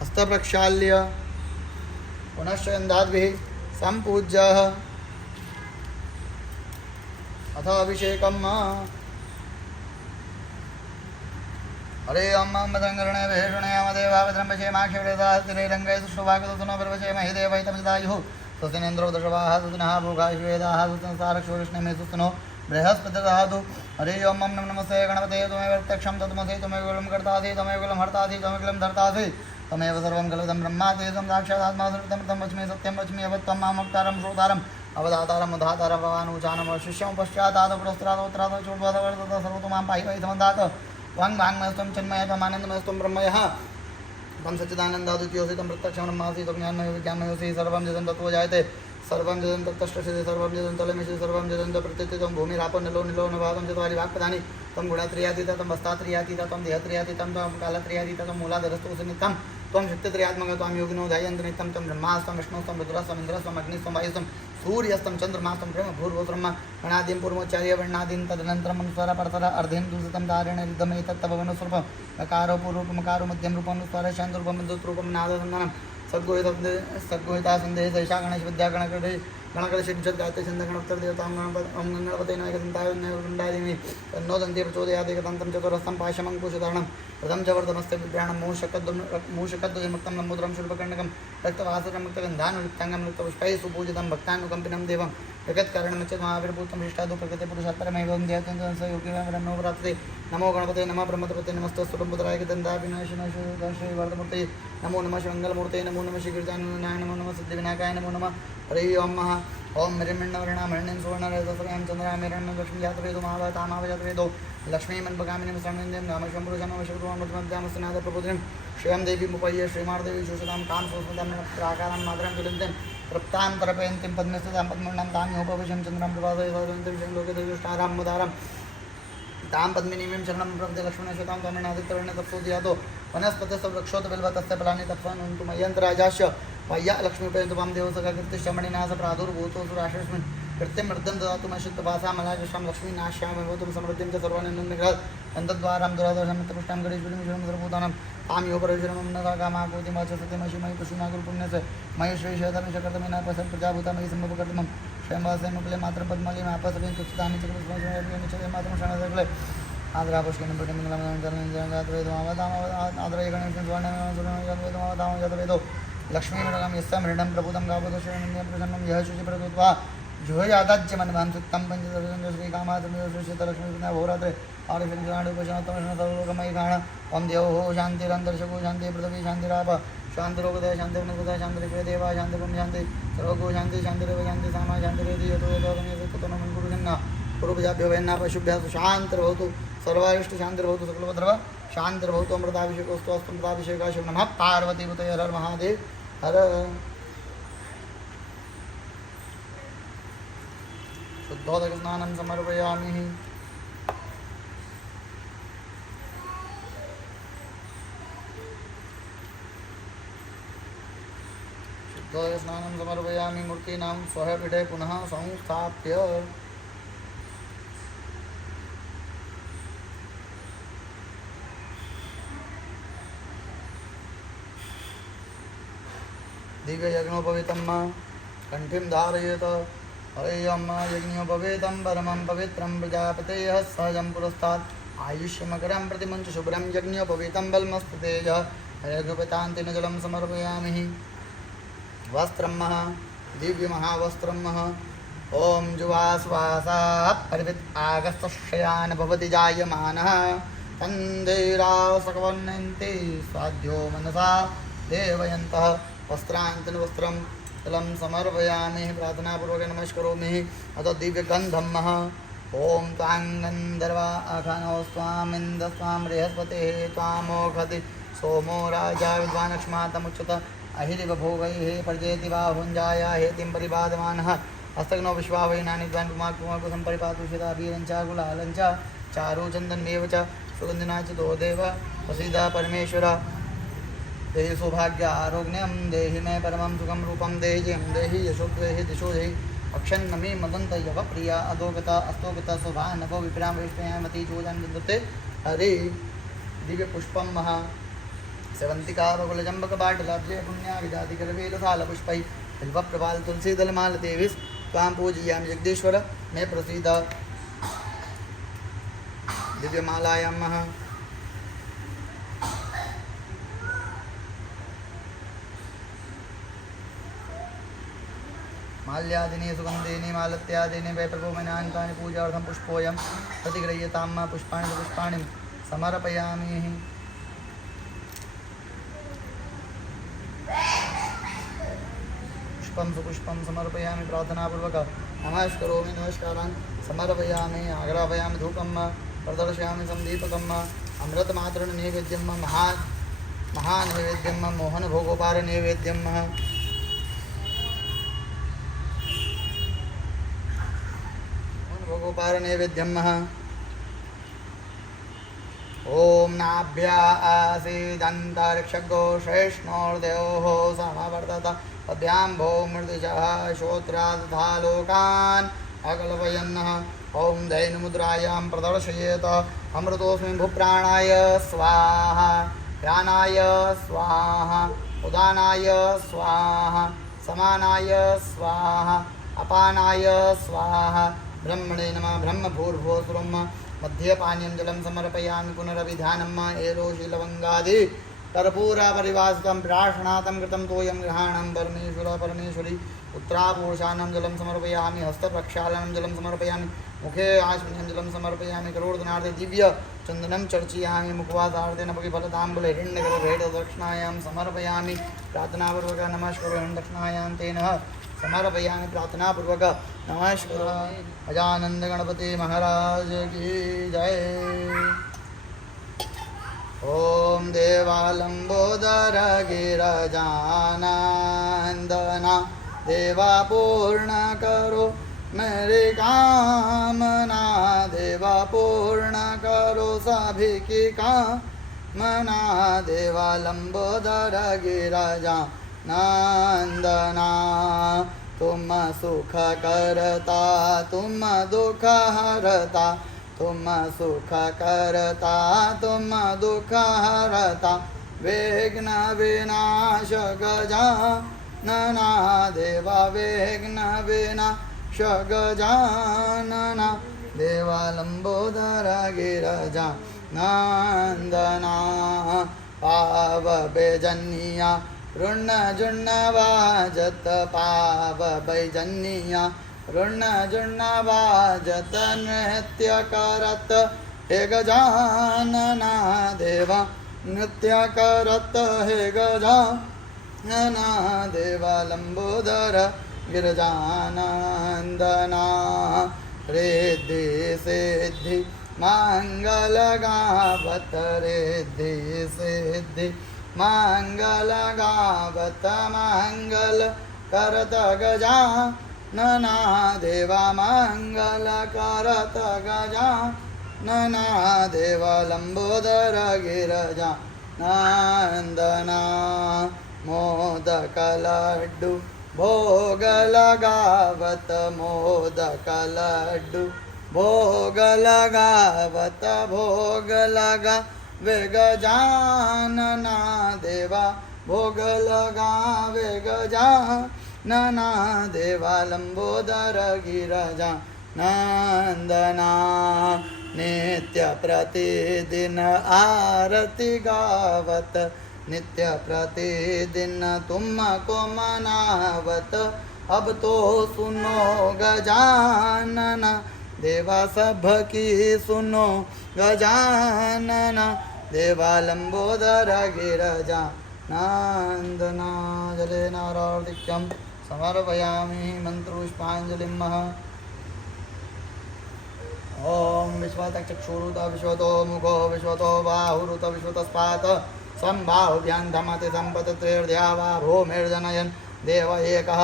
हस्तप्रक्षाल्य पुनश्च गन्धाद्भिः सम्पूज्य अथ अभिषेकं। हरे ओं मदङ्गरुणे भेषुणयामदेवावद्रम्भे माक्षेदास्तिरैरङ्गै सुष्ठुवागतुनो पर्वशे महि देवैतमदायुः सुस्तिनेन्द्रो दशवाः सुतिनः भोगायुवेदाः सुतंसारक्षो कृष्णमे सुस्तनो बृहस्पतिर्दधातु। हरे ओं नमो नमस्ते गणपते त्वमेव प्रत्यक्षं तत्त्वमसि त्वमेव कुलं कर्तासि त्वमेव कुलं हर्तासि त्वमेव कुलं धर्तासि त्वमेव सर्वं कल्पितं ब्रह्मासि त्वं साक्षादात्मा सर्वमृतं वच्मि सत्यं वच्मि अवत्वं मामवतारं श्रोतारं अवधातारं उदातारं भवानुचानं शिष्यं पश्चातात् पुरस्तादोत्तरात् चोद्वादवर्तत सर्वतो मां पाहि वै समन्तात् त्वं वाङ्मयस्त्वं चिन्मयः त्वमानन्दमयस्त्वं ब्रह्मयः त्वं सच्चिदानन्दाद्वितीयोऽसि त्वं प्रत्यक्षं ब्रह्मासि त्वं ज्ञानमयो विज्ञानमयोऽसि सर्वं जगं तत्त्वो जायते सर्वं जगं तत्तष्टस्य सर्वं जगं तलमिषि सर्वं जगं प्रत्येते त्वं भूमिरापो निलो निलो नभागं चत्वारि वाक्पदानि त्वं गुणत्रयातीतं त्वं वस्तात्रयातीतं त्वं देहत्रयातीतं त्वं कालत्रयातीतं त्वं मूलाधरस्तु नित्यं त्वं शक्तित्रयात्मकं त्वं योगिनो ध्यायन्ति नित्यं त्वं ब्रह्मास्त्वं विष्णुस्त्वं रुद्रस्त्वं इन्द्रस्त्वं अग्निस्त्वं वायुस्त्वं सूर्यस्तं चन्द्रमास्तं ब्रह्म भूर्भुवस्ब्रह्म गणादिं पूर्वोच्चार्य वर्णादीन् तदनन्तरं स्वरा परतर अर्धेन दूषितं धारेण इदमेतत्तभवनस्वरूपं नकारो पूर्वरूपमकारो मध्यं रूपं स्वर शान्तरूपं बिन्दुरूपं नादसन्धानं सद्गोहिता सन्देह सैषा गणेश विद्या गणकटे गणकलशिक्षत गायत्री छन्द गणोत्तर देवतां ओं गणपते नायकदन्तायुर्नैर्गुण्डादिमि तन्नो दन्ते प्रचोदयात् एकदन्तं चतुरस्तं पाशमङ्कुशधारणं प्रथम च वर्धमस्ते बिभ्राणं मूषकद्वयमुक्तं लम्बोदरं शुल्पकण्डकं रक्तवासरं मुक्तगन्धानुयुक्ताङ्गं मुक्तपुष्पैः सुपूजितं भक्तानुकम्पिनं देवं जगत्कारणमच्युत महावीरभूतं हृष्टादु प्रकृतिपुरुषात्तरमेवं ध्यातं स योगिनवरन्नो प्राप्ते। नमो गणपते नमः ब्रह्मतपते नमस्ते स्वरूपधराय दन्ताविनाशिनाशि वर्धमूर्ते नमो नमः श्रीमङ्गलमूर्ते नमो नमः श्रीगिरिजानन्दाय नमो नमः सिद्धिविनायकाय नमो नमः। हरि ओं ओं मिरिण्णवर्णामृण्यं सुवर्णरजतसमयं चन्द्रामिरण्यं लक्ष्मीजातवेदो महाभातामावजातवेदो लक्ष्मीमन्पगामिनीं शरणेन्द्रं नामशं पुरुषमवशुभ्रमस्नाथ प्रबोधिनीं श्रियं देवीमुपय्य श्रीमार्देवी शोषतां कां संस्मृतां प्राकारां मातरं ज्वलन्तीं तृप्तां तरपयन्तीं पद्मस्थितां पद्मवर्णां तां योपविशं चन्द्रं प्रभातयं लोके दुष्टारां मुदारां तां पद्मिनीं शरणं प्रपदे लक्ष्मणशतां कामिनादित्यवर्णे तत्सोदयातो वनस्पतस्य वृक्षोत बिल्वतस्य फलानि तत्फलन्तु मय्यन्तराजाश्च मय्या लक्ष्मीपयन्तुमां देवसखा कीर्तिश्चमणिनाथ प्रादुर्भूतो सुराशस्मिन् कृत्यमर्दं ददातु मशित्तभासा मलाजश्यां लक्ष्मीनाश्यां भवतुं समृद्धिं च सर्वानन्दनिग्रहात् अन्तद्वारां दुरादर्शमित्रपुष्टां गणेशविलिमिषं सर्वभूतानां तां योपरविशरणं न कामाकोति माच सत्यमशिमयि पुष्णागुरुपुण्यस्य मयि श्रीशतमिषकर्तमेन पसन् प्रजाभूतामयि सम्भवकर्तमं स्वयंवासे मुकुले मात्र पद्मले मापसभिं तुच्छतानि चक्रस्मरणीय मात्रं शरणसकले आदरापुष्केन आदरय गणेशं सुवर्णवेदो लक्ष्मीमृगं यस्य मृडं प्रभुतं गावदोषणं प्रसन्नं यः शुचिप्रदुत्वा जुहयादाज्यमन्वान् सुक्तं पञ्चदशकामातमीशीतलक्ष्मीपुण्या भोरात्रे आरुषिंशाणुपशनतमशनसर्वलोकमयि गाण ॐ देवो शान्तिरन्तरिक्षगो शान्ति पृथिवी शान्तिराप शान्तिरोगदय शान्तिर्निर्गुदा शान्तिरिषे देवा शान्तिपुं शान्ति सर्वगो शान्ति शान्तिरेव शान्ति सामा शान्तिरेति यतो यतोगुरुजन्ना पूर्वजाभ्यो वैन्ना पशुभ्यः शान्तिर्भवतु सर्वारिष्ट शान्तिर्भवतु सकलपद्रव शान्तिर्भवतु अमृताभिषेकोऽस्तु अस्तु अमृताभिषेकाय शिव नमः पार्वतीपतये हर हर महादेव हर शुद्धोदकस्नानं समर्पयामि शुद्धोदकस्नानं समर्पयामि मूर्तीनां स्वपीठे पुनः संस्थाप्य दिव्ययज्ञोपवीतं कंठीं धारयेत हरेयं यज्ञोपवीतं परमं पवित्रं प्रजापतेः सहजं पुरस्तात् आयुष्यमकरं प्रतिमुञ्च शुभ्रं यज्ञोपवीतं बलमस्तुतेजः यज्ञोपवीतान्तेन जलं समर्पयामि वस्त्रं दिव्यमहावस्त्रं ॐ जुवास्वासाः परिवित् आगस्तशयान् भवति जायमानः तन्देरासकवर्णन्ते स्वाध्यो मनसा देवयन्तः वस्त्रान्तवस्त्रं जलं समर्पयामि प्रार्थनापूर्वक नमस्करोमि अथ दिव्यगन्धम् ॐ त्वां गन्धर्वा अखनो स्वामिन्द्रस्वां बृहस्पतिः त्वामोघति सोमो राजा विद्वानक्ष्मातमुच्युत अहिरिव भोगैः पर्जेति वा हुञ्जाय हेतिं परिपादमानः हस्तग्नो विश्वावैनानि द्वान्पुमाकुमाकुसं परिपातुषिताभिरञ्चाकुलालञ्च चारुचन्दन्मेव च सुगन्धिना च दो देव प्रसीद परमेश्वर देहि सौभाग्य आरोग्यम देहि मे परमं सुखं रूपं देहि जयं देहि यशो देहि दिशो देहि अक्षन्नमी मदन्त यव प्रिया अधोगता अस्तोगता शोभानभो विभ्राम विष्णयामति चोदन विद्युते हरे दिव्य पुष्पं महा सेवंतिका बकुलजम्बक बाटलाब्जे पुण्या विदादिकरवेलसाल पुष्पै बिल्वप्रभाल तुलसीदलमाल देवीस् त्वां पूजयामि जगदीश्वर मे प्रसीद दिव्यमालायां महा माल्यादीनि सुगन्धीनि मालत्यादीनि वै प्रभोमनान्तानि पूजार्थं पुष्पोऽयं प्रतिगृह्यतां पुष्पाणि पुष्पाणि समर्पयामि पुष्पं सुपुष्पं समर्पयामि प्रार्थनापूर्वक नमस्करोमि नमस्कारान् समर्पयामि आग्रापयामि धूपं प्रदर्शयामि सन्दीपकम् अमृतमातृनैवेद्यं महानैवेद्यं मोहनभोगोपारनैवेद्यं भोगोपारनैवेद्यं ॐ नाभ्या आसीदन्तरिक्षगो श्रेष्ठोर्देवः समवर्तत पद्भ्यां भो मृदिशः श्रोत्रादधालोकान् अकल्पयन्नः ॐ दैनमुद्रायां प्रदर्शयेत अमृतोऽस्मि भूप्राणाय स्वाहा ध्यानाय स्वाहा उदानाय स्वाहा समानाय स्वाहा अपानाय स्वाहा ब्रह्मणे नमः ब्रह्मभूर्भुवस्वरं मध्यपानीयं जलं समर्पयामि पुनरभिधानम् एलोशीलवङ्गादि कर्पूरपरिवासितं प्राशनातं कृतं तोयं गृहाणं परमेश्वर परमेश्वरी उत्तरापूषाणं जलं समर्पयामि हस्तप्रक्षालनं जलं समर्पयामि मुखे आश्मनं जलं समर्पयामि करोडधनार्थे दिव्य चन्दनं चर्चयामि मुखवासार्थेन भगिफलताम्बूले हिरण्यगर्भेटदक्षिणायां समर्पयामि प्रार्थनापूर्वक नमस्करो दक्षिणायां तेन समर्पयामि प्रार्थनापूर्वक नमस्कार अजानंद गणपति महाराज की जय। ओम देवालंबोदर गिरजानंदना देवा पूर्ण करो मेरी कामना, देवा पूर्ण करो सभी की कामना, देवा लंबोदर गिरिजा नंदना। तुम सुख करता तुम दुख हरता, तुम सुख करता तुम दुख हरता, विघ्न विनाश गजानना, देवा विघ्न विनाश गजानना, देवा लंबोदर गिरिजा नंदना। पाव बेजनिया ऋण जुन्न वाजत, पाव बैजनिया ऋण जुन्न वाजत, नृत्य करत हे गजानना, देवा नृत्य करत हे गजानना, देवा लंबोदर गिरिजानंदना। रिद्धि सिद्धि मंगल गावत, रिद्धि सिद्धि मंगल गावत, मंगल करत गजानना, देवा मंगल करत गजानना, देवा लंबोदर गिरिजा नंदना। मोदक लड्डू भोग लगावत, मोदक लड्डू भोग लगावत, भोग लगा वे गजानना, देवा भोग लगावे गजानना, देवा लंबोदर गिरिजा नंदना। नित्य प्रतिदिन आरती गावत, नित्य प्रतिदिन तुमको मनावत, अब तो सुनो गजानना, देवा सबकी सुनो गजानना, देवा लंबोदर गिरिजा नंदना। जलेन आराधिक्यं समर्पयामि मंत्रपुष्पाञ्जलिं। ओम विश्वतचक्षुरुत विश्वतो मुखो विश्वतो बाहुरुत विश्वतस्पात, संबाहुभ्यां धमति सम्पतत्रिहृदया वा भूमिर्जनयन् देव एकः।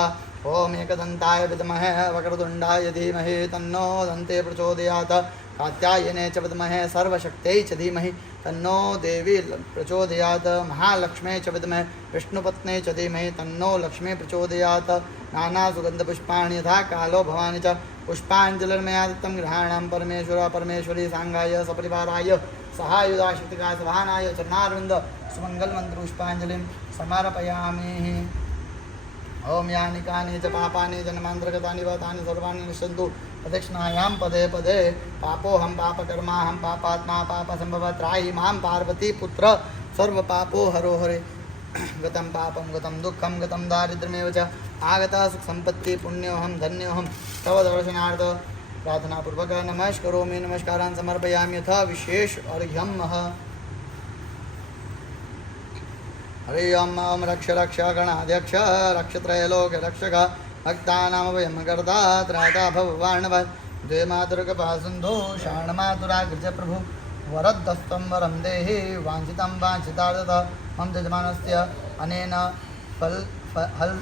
ओम एकदन्ताय विद्महे वक्रतुण्डाय धीमहि तन्नो दन्ते प्रचोदयात्, कात्यायने च विद्महे सर्वशक्त्यै च धीमहि तन्नो देवी प्रचोदयात्, महालक्ष्मे च विद्महे विष्णुपत्न्यै च धीमहि तन्नो लक्ष्मी प्रचोदयात्। नानासुगन्धपुष्पाणि यथा कालो भवानि च, पुष्पाञ्जलिर्मया दत्तं गृहाणां परमेश्वर परमेश्वरी सांगाय सपरिवाराय सहायुधा शक्तिकाय सभानाय चरणारविन्द सुमङ्गलमन्त्रपुष्पाञ्जलिं समर्पयामि। ओम यानि कानि च पापानि जन्मान्तरगतानि वा तानि सर्वाणि निश्चन्तु प्रदक्षिणायां पदे पदे। पापोऽहं पापकर्माहं पापात्मा पापसम्भवः, त्राहि मां पार्वती पुत्र सर्वपापो हरो हरे। गतं पापं गतं दुःखं गतं दारिद्र्यमेव च, आगता सुखसम्पत्ति पुण्योऽहं धन्योऽहं तव दर्शनार्थ। प्रार्थनापूर्वक नमस्करोमि, नमस्कारान् समर्पयामि। यथा विशेष अर्घ्यं हरि ओम ओम रक्ष रक्ष गणाध्यक्ष रक्ष त्रैलोक्य रक्षक भक्तानामभयं कर्ता त्राता भववाण्णव। द्वे मातृकपा सिन्धो शाणमातुराग्रज प्रभु, वरदस्तं वरं देहि वाञ्छितं वाञ्छितार्थतः। मम यजमानस्य अनेन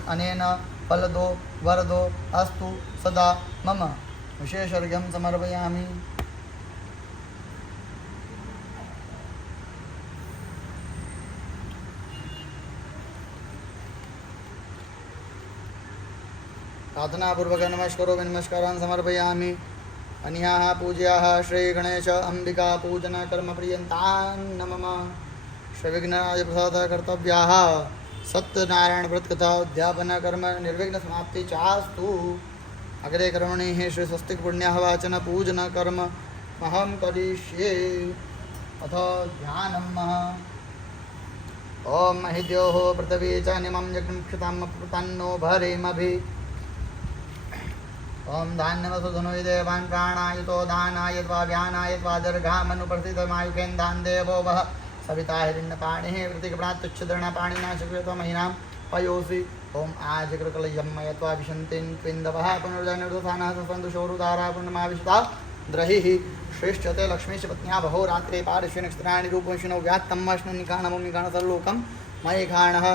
अनेन फलदो वरदो अस्तु सदा मम। विशेषर्घ्यं समर्पयामि। प्रार्थनापूर्वक नमस्करोमि, नमस्कारान् समर्पयामि। अन्याः पूज्याः श्रीगणेश अम्बिका पूजन कर्मप्रियन्तान् नमः। श्रीविघ्नराज प्रसाद कर्तव्याः सत्यनारायण व्रतकथा उद्यापन कर्म निर्विघ्न समाप्ति चास्तु। अग्रे कर्मणि श्री स्वस्तिक पुण्याः वाचन पूजन कर्म अहं करिष्ये। अथ ध्यानम्। ओम महिद्योः पृथिवी च निमं यज्ञक्षतां तन्नो भरेमभि। ओम धान्यवसुधनो देवान् प्राणायुतो दानाय त्वा व्यानाय त्वा दीर्घामनुप्रथितमायुकेन्दान् देवो वः। सविता हिरण्यपाणिः वृत्तिकप्रातुच्छद्रणपाणिना शक्यतो महिनां पयोसि। ओम आजकृकलयं मयत्वा विशन्तिन् त्विन्दवः पुनर्जनिर्दुसानः सन्तुषोरुदारा पूर्णमाविशता द्रहिः। श्रेष्ठते लक्ष्मीश पत्न्या बहो रात्रे पार्श्वे नक्षत्राणि रूपविष्णु व्यात्तम् अश्नु निकाणमुं निकाणसर्वलोकं मयिखाणः।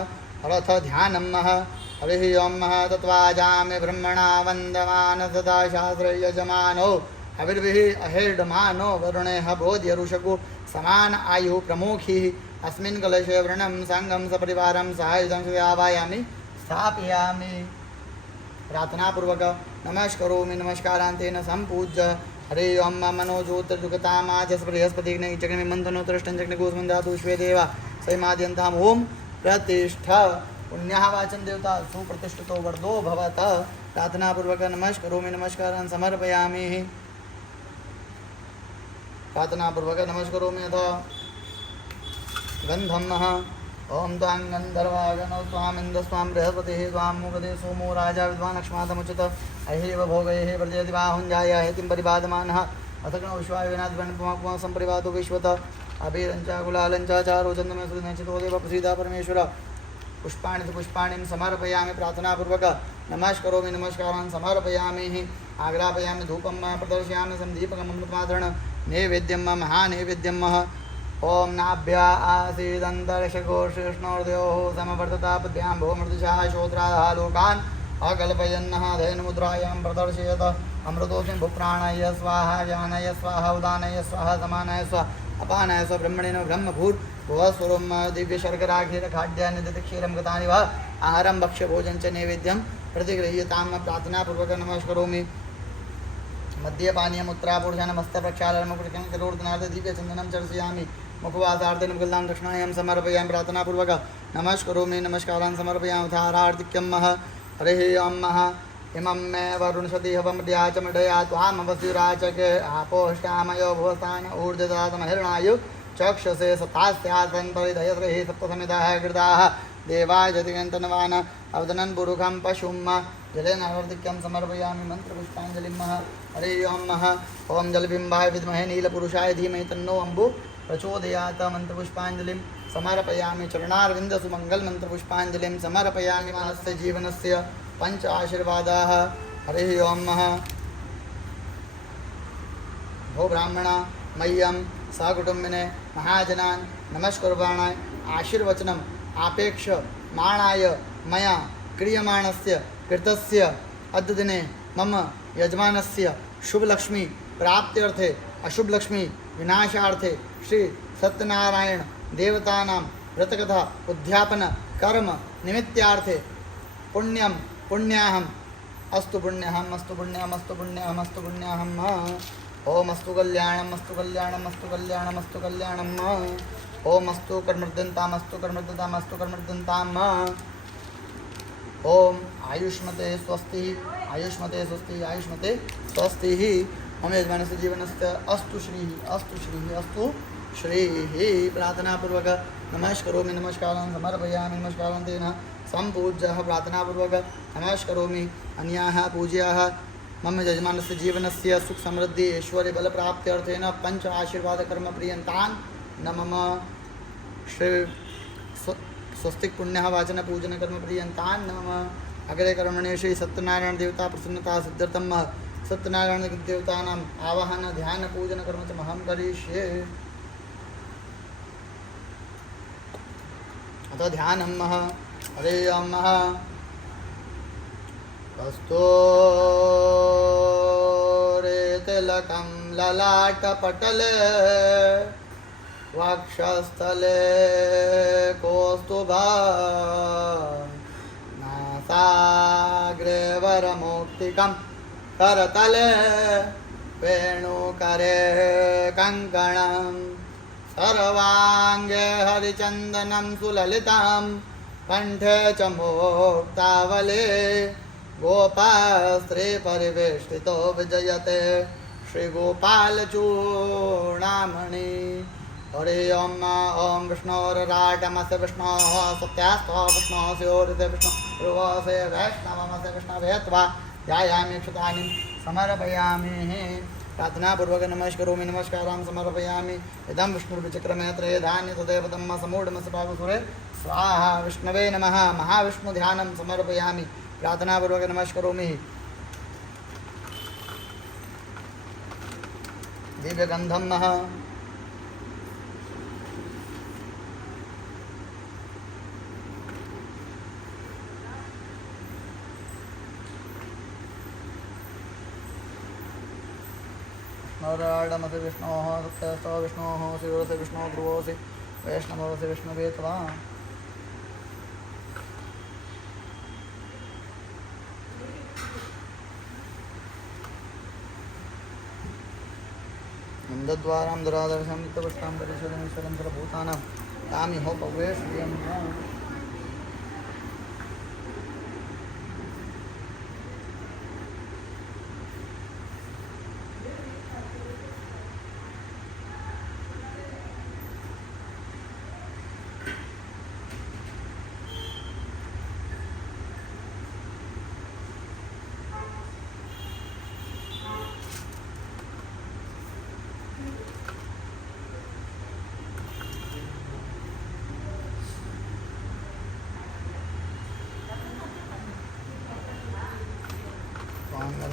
रथ ध्यानम् हरिः ओं तत्त्वाजामि ब्रह्मणा वन्दमान सदा शास्त्रयजमानो हविर्भिः अहेडमानो वरुणेः बोध्य ऋषगु समान आयु प्रमुखी अस्मिन् कलशे व्रणं संगं सपरिवारं सायुधं आवायामि स्थापयामि। प्रार्थनापूर्वक नमस्करोमि नमस्कारान्तेन सम्पूज्य हरे ओं मनोज्योतिर्जुगतामाजस बृहस्पतिग्ने चग्नि मन्थनोत्तरष्टञ्चग्नि गोस्मन्धातु श्वेदेव सैमाद्यन्ताम् ओं प्रतिष्ठ पुण्यः वाचन देवता सुप्रतिष्ठितो वर्धो भवत। प्रार्थनापूर्वक नमस्करोमि नमस्कारान् समर्पयामि। प्रार्थनापूर्वक नमस्करोमि अथ गन्धम् ओं त्वां गन्धर्वागणौ त्वामिन्द्र स्वां बृहस्पतिः त्वां मुगदे सोमो राजा विद्वान् अक्ष्मादमुचित अहेव भोगैः वर्जयति बाहुञ्जाय हेतिं परिबाधमानः अथ गणो विश्वाविनाद्वण्पुमा सम्परिवादो विश्वत अभिरञ्चाकुलालञ्च चारो चन्द्रमसुरचितो देव प्रसीदा परमेश्वर। पुष्पाणि समर्पयामि। प्रार्थनापूर्वक नमस्करोमि नमस्कारान् समर्पयामि। आग्रापयामि धूपं प्रदर्शयामि सन्दीपकम् अमृतमादरण नैवेद्यं महानैवेद्यं ओं नाभ्या आसीदन्तरिक्षगोष्ठिष्णोर्दयोः समवर्ततापद्भ्यां भूमृदुषः श्रोत्राः लोकान् अकल्पयन्नः धैर्यमुद्रायां प्रदर्शयत अमृतोऽस्मिन् भूप्राणाय स्वाहा ज्ञानाय स्वाहा उदानाय स्वाहा समानाय स्वाहा अपानाय स्व ब्रह्मणेन ब्रह्मभूर्भुवस्वरं दिव्यशर्कराक्षीरखाद्यान्निदतिक्षीरं गतानि वा आहारं भक्ष्यभोजनं च नैवेद्यं प्रतिगृह्यतां। प्रार्थनापूर्वक नमस्करोमि। मद्यपानीयम् उत्तरापूर्षणमस्तप्रक्षालनमुपरिकं करोर्दनार्थ दीप्यचन्दनं चर्चयामि। मुखवासार्थेन मुकुलां दक्षिणायां समर्पयामि। प्रार्थनापूर्वक नमस्करोमि नमस्कारान् समर्पयामि। धारार्तिक्यं हरिः ओं इमं मे वरुणसति हवमड्या च मडया त्वामवस्युराचके आपोष्टामयो भुवस्तान ऊर्जदातमहिर्णायु चक्षसे सतास्यासन्तरिदयश्रीः सप्तसमिताः कृताः देवाय जतिगन्तनवान् अवदनन् पुरुखं पशुं जलेन आवर्तिक्यं समर्पयामि। मन्त्रपुष्पाञ्जलिं हरिः ओं जलबिम्बाय विद्महे नीलपुरुषाय धीमहि तन्नो अम्बु प्रचोदयात्। मन्त्रपुष्पाञ्जलिं समर्पयामि। चरणारविन्दसुमङ्गलमन्त्रपुष्पाञ्जलिं समर्पयामि। मानस्य जीवनस्य पंच आशीर्वादाः हरिः ओं भो ब्राह्मणा मह्यं सकुटुम्बिने महाजनान् नमस्कुर्वाणाय आशीर्वचनम् आपेक्षमाणाय मया क्रियमाणस्य कृतस्य अद्यदिने मम यजमानस्य शुभलक्ष्मी प्राप्त्यर्थे अशुभलक्ष्मी विनाशार्थे श्री सत्यनारायण देवतानां व्रतकथा उद्यापन कर्म निमित्तार्थे पुण्यं पुण्याहम् अस्तु पुण्यहम् अस्तु पुण्यहम् अस्तु पुण्यहम् अस्तु पुण्यहम् ओम अस्तु कल्याणम् अस्तु कल्याणम् अस्तु कल्याणम् अस्तु कल्याणम् ओम अस्तु कर्मर्दन्ताम् अस्तु कर्मर्दन्ताम् अस्तु कर्मर्दन्ताम् ओम आयुष्मते स्वस्ति आयुष्मते स्वस्ति आयुष्मते स्वस्ति। मम यजमानस्य जीवनस्य अस्तु श्रीः अस्तु श्रीः अस्तु श्रीः। प्रार्थनापूर्वक नमस्करोमि नमस्कारान् समर्पयामि। नमस्कारान् तेन सम्पूज्यः। प्रार्थनापूर्वक नमस्करोमि। अन्याः पूज्याः मम यजमानस्य जीवनस्य सुख समृद्धि ऐश्वर्य बल प्राप्त्यर्थेन पंच आशीर्वाद कर्म प्रियन्तान् न मम श्री स्वस्तिक पुण्यः वाचन पूजन कर्म प्रियन्तान् न मम अग्रे कर्मणे श्री सत्यनारायण देवता प्रसन्नता सिद्ध्यर्थं सत्यनारायण देवतानाम् आवाहन ध्यान पूजन कर्म च महं करिष्ये। अथ ध्यानं हरे ओं कस्तूरितिलकं ललाटपटले वक्षस्थले कौस्तुभा नासाग्रे वरमौक्तिकं करतले वेणुकरे कङ्कणं सर्वाङ्गे हरिचन्दनं सुललितां कंठे च मोक्तावले गोपास्त्री परिवेष्टितो विजयते श्रीगोपालचूडामणि। हरे ओं ओं विष्णोराटमस्य विष्णोः सत्यास्तो विष्णोः स्योरिते विष्णुर्वसे वैष्णवमस्य विष्णवे त्वा ध्यायामि क्षतानि समर्पयामि। प्रार्थनापूर्वक नमस्करोमि नमस्कारान् समर्पयामि। इदं विष्णुर्विचक्रमे त्रये धान्य तदेव तम्म समूढमस्य पावसुरे स्वाहा विष्णवे नमः। महाविष्णुध्यानं समर्पयामि। प्रार्थनापूर्वक नमस्करोमि। दिव्यगन्धं नराडमसि विष्णोः सत्यस्तो विष्णोः शिवोऽसि विष्णो ध्रुवोऽसि वैष्णवोऽसि विष्णवे त्वा नन्दद्वारां दुरादर्शं नित्यपुष्टां परिषदमीश्वरं सर्वभूतानां तामि हो पवे श्रियं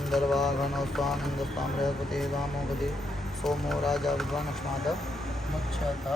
गन्धर्वाघनोस्वानन्दस्वां बृहस्पति वामोपति सोमो राजा विद्वानस्मात् मुच्यत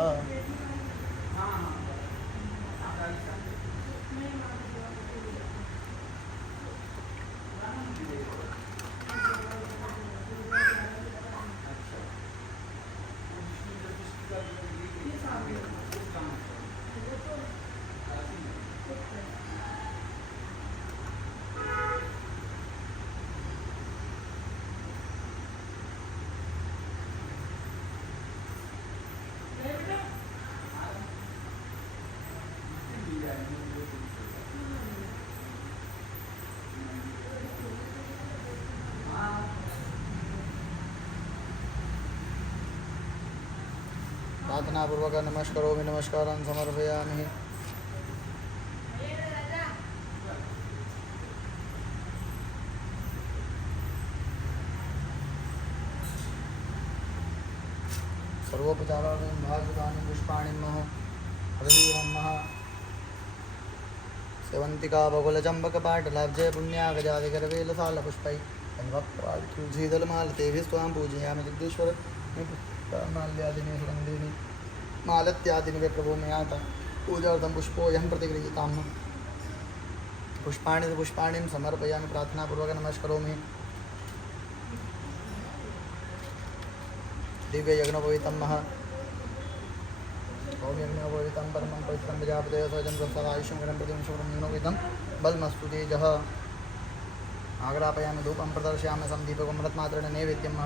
प्रार्थनापूर्वक नमस्करोमि नमस्कारान् समर्पयामि सर्वोपचारार्थं भागवतानि पुष्पाणि हरिः सेवन्तिका बकुलचम्पकपाटलाब्जे पुण्यागजादिगर्वेलसालपुष्पै तुलसीदलमालतेभिः स्वां पूजयामि जगदीश्वर माल्यादिनी सुगन्धिनी मालत्यादिनी वे प्रभो में आता पूजार्थं पुष्पोऽयं प्रतिगृहीतां पुष्पाणि समर्पयामि प्रार्थनापूर्वक नमस्करोमि दिव्ययज्ञोपवीतं ओम यज्ञोपवीतं परमं पवित्रं प्रजापतये स्वजं प्रसादायुष्यं गणं प्रतिवंशं यज्ञोपवीतं बलमस्तु तेजः आग्रापयामि धूपं प्रदर्शयामि संदीपकं रत्मात्रेण नैवेद्यं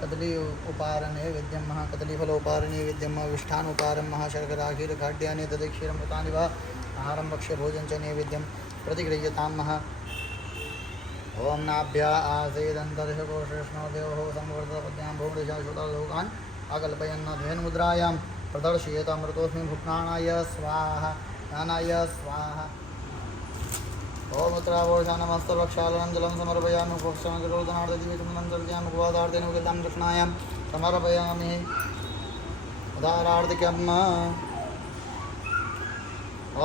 कदली उपार नैवेद्यं कदलीफल उपार नैवेद्यं विष्ठानुपारं शर्कराखीर खाद्यानि तदक्षीरं मृतानि वा आहारं भक्ष्य भोजन च नैवेद्यं प्रतिगृह्यतां ओम नाभ्या आसेदन्तर्षकोशेष्णो देवो संवर्धपद्यां भूमृशाश्वतलोकान् आकल्पयन् धेनुमुद्रायां प्रदर्शयेत अमृतोऽस्मि भुक्नाणाय स्वाहा दानाय स्वाहा ओम उत्तरावोषानमस्तवक्षालनं जलं समर्पयामि भोक्षणकरोदनार्दजीवितं सर्जयामि मुखवादार्तेन उदितां दक्षिणायां समर्पयामि उदारार्धिकम्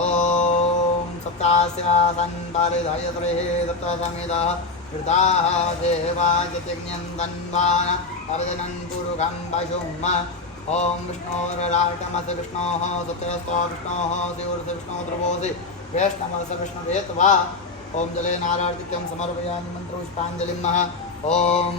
ओम सप्तास्यासन् पारिधायत्रेः सप्तसंहिताः कृताः देवाजतिज्ञन्तन्वान् अर्जनन् पुरुखं पशुम् ओम विष्णोरराटमसि विष्णोः सत्यस्तो विष्णोः शिवोऽसि विष्णो ध्रुवोऽसि वैष्णवस्य विष्णवे त्वा ओम जले नारार्तिक्यं समर्पयामि मन्त्रपुष्पाञ्जलिं ओम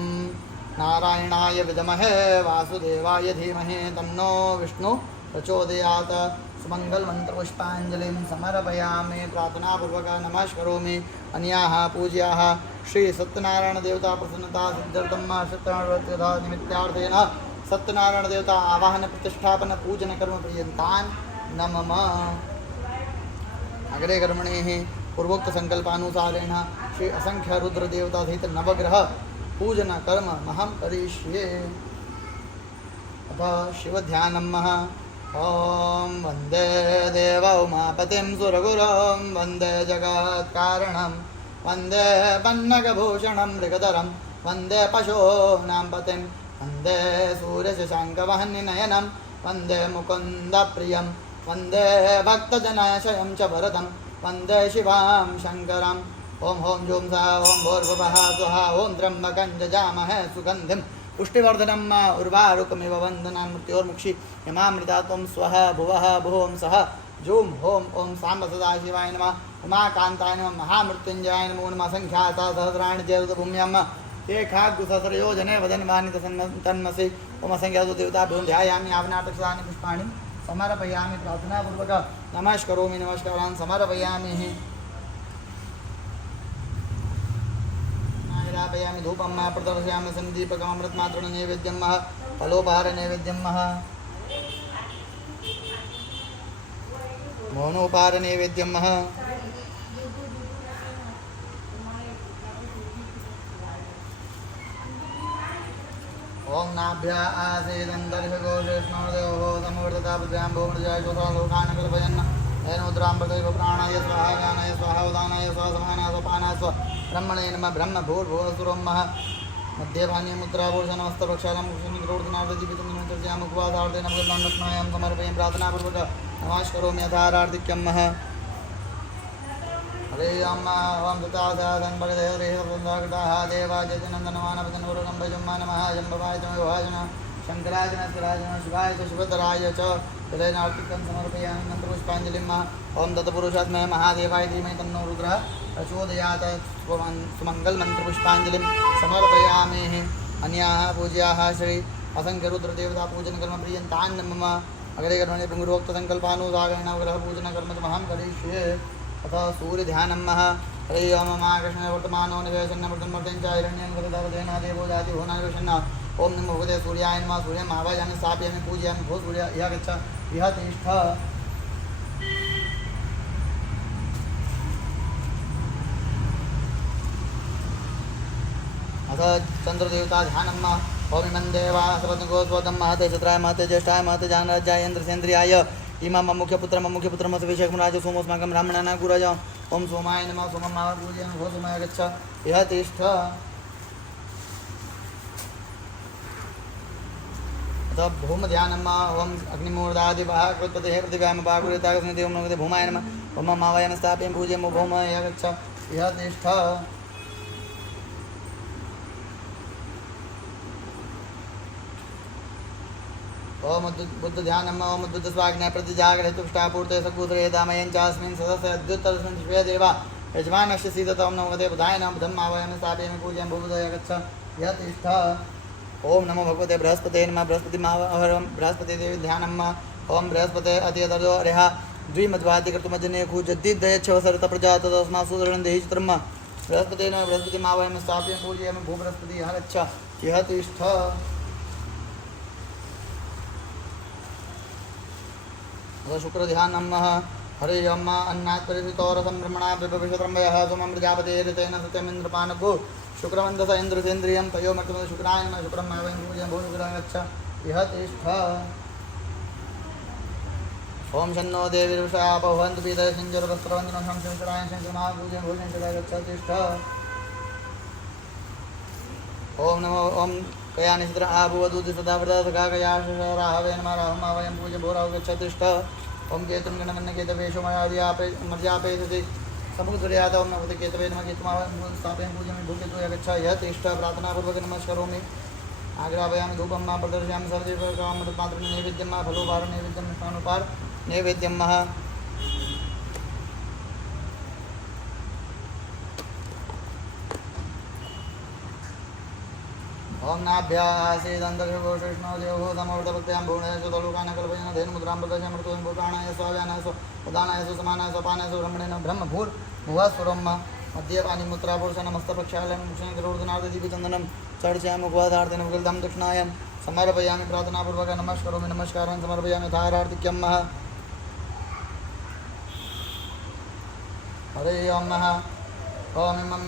नारायणाय विद्महे वासुदेवाय धीमहि तन्नो विष्णु प्रचोदयात् सुमंगल मंत्रपुष्पाञ्जलिं समर्पयामि प्रार्थनापूर्वक नमस्करोमि अन्याः पूज्याः श्री सत्यनारायण देवता प्रसन्नता सिद्ध्यर्थं सत्यनारायण निमित्तार्थेन सत्यनारायण देवता आवाहन प्रतिष्ठापन पूजन कर्म पर्यन्तान् नमः अग्रे कर्मणि पूर्वोक्त संकल्पानुसारेण श्री असंख्य रुद्र देवता सहित नवग्रह पूजन कर्म महं करिष्ये अथ शिव ध्यानम् ओम वंदे देव उमापतिं सुरगुरुं वंदे जगत्कारणं वंदे पन्नगभूषणं मृगधरं वंदे पशूनां पतिं वंदे सूर्यशशाङ्कवह्निनयनं वंदे मुकुन्दप्रियं वंदे भक्तजनाशयं च भरतं वंदे शिवां शङ्करम् ओम हों जूं सा ओम भूर्भुवः स्वः ओम त्र्यम्बकं जजामहे सुगन्धिं पुष्टिवर्धनम् उर्वारुकमिव वन्दनान् मृत्योर्मुक्षि यमामृता त्वं स्वः भुवः भुवं सः जूं हों ओम साम्ब सदाशिवाय नमः उमाकान्ताय नमः महामृत्युञ्जयाय नमो नमः संख्याता सहस्राणि जयतभूम्यां ते खाग्गुसहस्रयो जने वदन्वानि तन्मसि ओम असंख्यासु देवताभ्यो ध्यायामि आवनार्थक्षतानि पुष्पाणि समर्पयामि प्रार्थनापूर्वक नमस्करोमि नमस्कारान् समर्पयामि नागरापयामि धूपं प्रदर्शयामि सन्दीपकम् अमृतमातृण नैवेद्यं फलोपहार नैवेद्यं मौनोपहार नैवेद्यं ओम नाभ्या आसीदन्तर्षघोषेष्णोदेवो समवर्तताभ्यां भूमर्जय लोकानकल्पयन् नैनोद्रां प्रदैव प्राणाय स्वाहा ज्ञानाय स्वाहा उदानाय स्वाहा समानाय स्वापानाय स्व ब्रह्मणे नमः ब्रह्म भूर्भुवस्सुरं मध्यभान्ये मुद्राभूषणमस्तप्रक्षालं कुशमित्रोर्धनार्धजीवितं निमन्त्र्याम् उपवासार्धेन भगवन्नस्मायां समर्पयं प्रार्थनापूर्वक नमस्करोमि यथारार्धिक्यं हरे अम्मा ओम तथासाधन भगदे हरे वृन्दाकटाः देवाजतिनन्दनमानवजनवरुणं भजम्मा नमः जम्बवाय च विभाजन शङ्कराय च नस्कराय शिवाय च शिवतराय च हृदयनार्तिकं समर्पयामि मन्त्रपुष्पाञ्जलिं ओम तत्पुरुषात्मने महादेवाय धीमहि तन्नो रुद्रः प्रचोदयात् सुमङ्गलमन्त्रपुष्पाञ्जलिं समर्पयामि अन्याः पूज्याः श्री असङ्ख्यरुद्रदेवतापूजनकर्म प्रियन्तान् मम अग्रे कर्मणि पुङ्गुरोक्तसङ्कल्पानुसारेण ग्रहपूजनकर्ममहं करिष्ये अतः सूर्यध्यानं हरे ओम महाकृष्ण वर्तमानो निवेशन्नमृतमूर्तिं च हिरण्यं गतवदेन देवो जाति भुवनाविशन्न ओम नमो भगवते सूर्याय नमः सूर्यम् आवाहयामि स्थापयामि पूजयामि भो सूर्य इह गच्छ इह तिष्ठ अथ चंद्रदेवता ध्यानं ओम इमं देवा सपत्नगोस्वदं महते चत्राय महते ज्येष्ठाय महते जानराज्याय इन्द्रसेन्द्रियाय इमा मुख्यपुत्रमसविषेकमराज सोमोस्माकं ब्राह्मणानां गुरज ओम सोमाय नमः सोमं पूजयामि भो सोमाय गच्छ इह तिष्ठ अथ भूमध्यानम् ओम अग्निमूर्धादिवः कृत्पतेः पृथिव्यां बाहुरेतागस्मदेवं नमोते भूमाय नमः ओम मावयामि स्थापयामि पूजयामि भौम इह गच्छ इह तिष्ठ ओम बुद्ध ध्यानम् ओम बुद्ध स्वाज्ञा प्रतिजागरे तुष्टापूर्ते सकुद्रे दामयं चास्मिन् सदस्य अद्युत्तरसंशिवे देवा यजमानस्य सीदतं नमोते बुधाय नमः बुधं आवाहयामि स्थापयामि पूजयामि भूबुधय गच्छ यः तिष्ठ ओम नमो भगवते बृहस्पते नमः बृहस्पतिमावहरं बृहस्पति देवी ध्यानम् ओम बृहस्पते अतियदर्जो अरेह द्विमध्वादिकृतमजनेखु जद्दिदयच्छवसरत प्रजा तदस्मात् सुदृढं देहि चित्रम् बृहस्पते नमः बृहस्पतिमावहयामि स्थापयामि पूजयामि भूबृहस्पति यः गच्छ यः तिष्ठ शुक्रध्यानं हरे अम्मा अन्नात् परिचितोरसं ब्रह्मणा विभविषत्रम्बयः सोमं प्रजापतेरितेन सत्यमिन्द्रपानगो शुक्रवन्दस इन्द्रसेन्द्रियं तयो मर्तमद शुक्राय नमः शुक्रं आवाहयामि पूजयामि भो शुक्रं गच्छ इह तिष्ठ ओम शन्नो देवीर्षा भवन्तु पीतय सिञ्जरवस्त्रवन्दनं शंकराय शङ्करमः पूजयामि भो शङ्कराय गच्छ तिष्ठ ओम नमो ओम कयानि चित्र आभुवदूति सदा वृदा सखाकयाशराहवे नमः राहं आवाहयामि पूज्य भोराव गच्छ तिष्ठ ओम केतुं गणमन्न केतवेषो मर्यापेतति समुद्रयात ओम नमोते केतवे नमः केतुमावहयामि स्थापयामि पूजयामि भूकेतु गच्छ यः तिष्ठ प्रार्थनापूर्वक नमस्करोमि आग्रापयामि धूपं प्रदर्शयामि सर्वदेवकामृतमात्रं नैवेद्यं फलोपहार नैवेद्यं मिष्टान्नोपहार नैवेद्यं ओम नाभ्यासीदन्तर्षघोषेष्णो देवो समवर्तभक्त्यां भुवनेश लोकानकल्पयन् धेनुमुद्रां प्रदर्शयामि प्राणाय स्वाव्यानाय उदानाय समानाय स्वपानाय ब्रह्मणेन ब्रह्मभूर्भुवस्सुरं मध्यपानि मुद्राभूषणमस्तप्रक्षालनं मुक्षणकरोर्धनार्धदीपचन्दनं चर्चयामि उपवादार्थेन विकलितं दक्षिणायं समर्पयामि प्रार्थनापूर्वक नमस्करोमि नमस्कारान् समर्पयामि यथारार्थिक्यं हरे ओम ओम इमं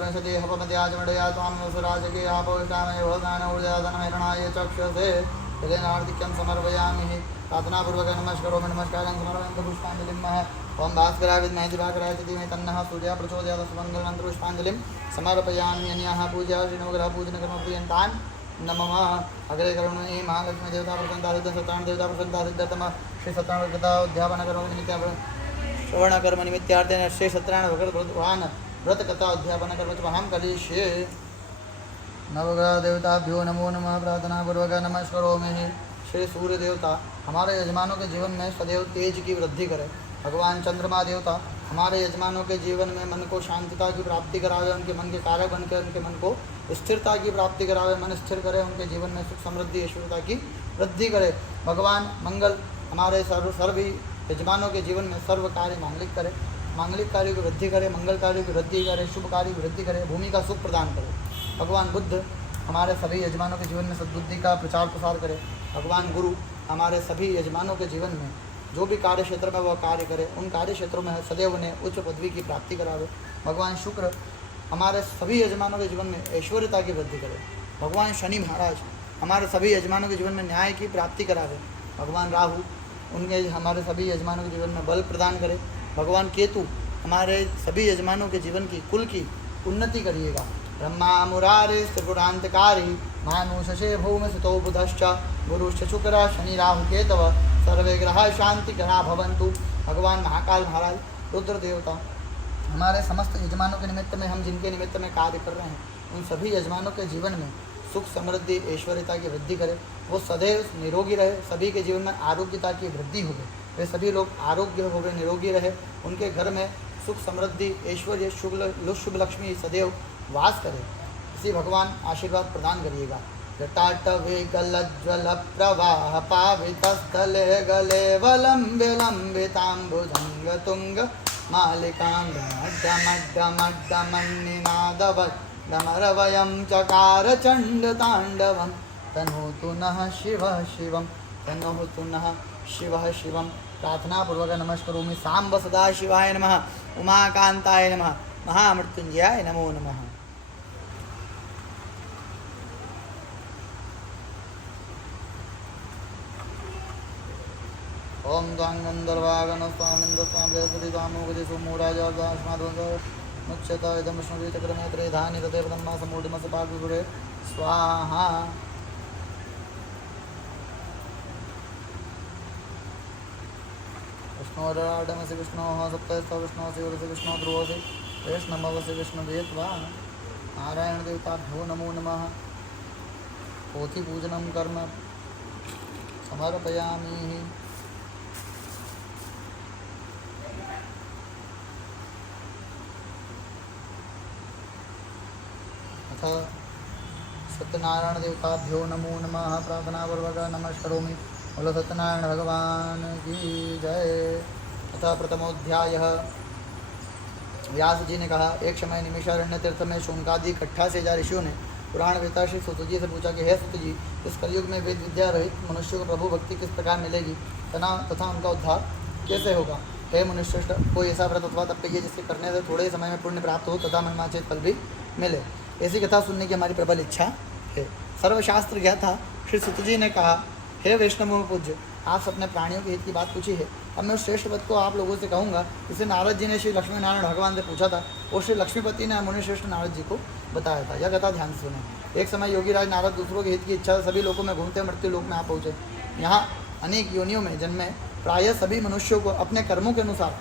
विंशति हपमध्याचमडया त्वां सुराजके आपोष्टामय भोगान ऊर्जाधनमहिरणाय चक्षुषे हृदयनार्तिक्यं समर्पयामि प्रार्थनापूर्वक नमस्करोमि नमस्कारान् समर्पयामि पुष्पाञ्जलिं ओम भास्कराय विद्महे दिवाकराय च धीमहि तन्नः सूर्यः प्रचोदयात् सुमङ्गलमन्त्रपुष्पाञ्जलिं समर्पयामि अन्याः पूजा श्रीनवग्रहपूजनकर्म प्रियन्तान् नमः अग्रे करुणे महालक्ष्मी देवता प्रसन्नासिद्ध सत्यानारायण देवता प्रसन्नासिद्धतम श्री सत्यानारायण उद्यापनकर्म निमित्तं श्रवणकर्म निमित्तार्थेन श्री सत्यानारायण भगवान् व्रतकथा अध्यापन कर्म करिष्ये नवग्रह देवताभ्यो नमो नमः प्रार्थनापूर्वक नमस्करोमि श्री सूर्य देवता हमारे यजमानों के जीवन में सदैव तेज की वृद्धि करें। भगवान चंद्रमा देवता हमारे यजमानों के जीवन में मन को शांतता की प्राप्ति करावे, उनके मन के कारक बनकर उनके मन को स्थिरता की प्राप्ति करावे, मन स्थिर करे, उनके जीवन में सुख समृद्धि ऐश्वर्यता की वृद्धि करे। भगवान मंगल हमारे सर्व यजमानों के जीवन में सर्व कार्य मांगलिक करे, मांगलिक कार्यों की वृद्धि करे, मंगल कार्यों की वृद्धि करे, शुभ कार्यों की वृद्धि करे, भूमि का सुख प्रदान करे। भगवान बुद्ध हमारे सभी यजमानों के जीवन में सद्बुद्धि का प्रचार प्रसार करे। भगवान गुरु हमारे सभी यजमानों के जीवन में जो भी कार्य क्षेत्र में वह कार्य करे, उन कार्य क्षेत्रों में सदैव उन्हें उच्च पदवी की प्राप्ति करावे। भगवान शुक्र हमारे सभी यजमानों के जीवन में ऐश्वर्यता की वृद्धि करे। भगवान शनि महाराज हमारे सभी यजमानों के जीवन में न्याय की प्राप्ति करावे। भगवान राहु उनके हमारे सभी यजमानों के जीवन में बल प्रदान करे। भगवान केतु हमारे सभी यजमानों के जीवन की कुल की उन्नति करिएगा। ब्रह्मा मुरारे त्रिपुरांतकारी मानुषे भूमि सुतो बुधश्च गुरुश्च शुक्र शनि राहु केतव सर्वे ग्रह शांति ग्रहा भवन्तु। भगवान महाकाल महाराज रुद्र देवता हमारे समस्त यजमानों के निमित्त में, हम जिनके निमित्त में कार्य कर रहे हैं, उन सभी यजमानों के जीवन में सुख समृद्धि ऐश्वर्यता की वृद्धि करे, वो सदैव निरोगी रहे, सभी के जीवन में आरोग्यता की वृद्धि हो गई, वे सभी लोग आरोग्य हो गए, निरोगी रहे, उनके घर में सुख समृद्धि ऐश्वर्य शुभ लक्ष्मी सदैव वास करे। इसी भगवान आशीर्वाद प्रदान करिएगा। जटाटवे गलज्ज्वल प्रवाह पावितस्थले गले वलंबे लंबितांबुजंग तुंग मालिकां डमरवयं चकार चण्डताण्डवं तनोतु नः शिवः शिवं तनोतु नः शिवः शिवं। प्रार्थनापूर्वक नमस्करोमि। सांब सदा शिवाय नमः, उमाकांताय नमः, महामृत्युंजयाय नमो नमः। ओम द्वां गंधर्वागण स्वामिंद स्वामी मुच्यत इदं विष्णुचक्रमे त्रेधानि तते ब्रह्मा समूढमसपागुरे स्वाहा। विष्णोराडमसि विष्णोः सप्तस्थ विष्णोः शिवरसि विष्णो ध्रुवसि वैष्णवसि विष्णुवेत्वा। नारायण देवताभ्यो नमो नमः। पोथी पूजनं कर्म समर्पयामि। सत्यनारायण देवताभ्यो नमो नमः। प्रार्थनापूर्वक नमस्करोमि। बोलो सत्यनारायण भगवान की जय। तथा प्रथमोध्याय। व्यास जी ने कहा, एक समय निमिषारण्य तीर्थ में शौनकादि इकट्ठा से 1000 ऋषियों ने पुराण वेता श्री सुत जी से पूछा कि हे सुत जी, इस कलयुग में वेद विद्या रहित मनुष्य को प्रभु भक्ति किस प्रकार मिलेगी तथा उनका उद्धार कैसे होगा। हे मनुष्य, कोई ऐसा व्रत अथवा तप कहिए जिसके करने से थोड़े समय में पुण्य प्राप्त हो तथा मनमांचित फल भी मिले। ऐसी कथा सुनने की हमारी प्रबल इच्छा है। सर्वशास्त्र ज्ञाता था श्री सुत जी ने कहा, हे वैष्णव पूज्य, आप अपने प्राणियों के हित की बात पूछी है। अब मैं उस श्रेष्ठ पद को आप लोगों से कहूँगा जिसे नारद जी ने श्री लक्ष्मी नारायण भगवान से पूछा था और श्री लक्ष्मीपति ने मुनि श्रेष्ठ नारद जी को बताया था। यह कथा ध्यान से सुने। एक समय योगी राज नारद दूसरों के हित की इच्छा सभी लोगों में घूमते मृत्यु लोक में आ पहुँचे। यहाँ अनेक योनियों में जन्मे प्रायः सभी मनुष्यों को अपने कर्मों के अनुसार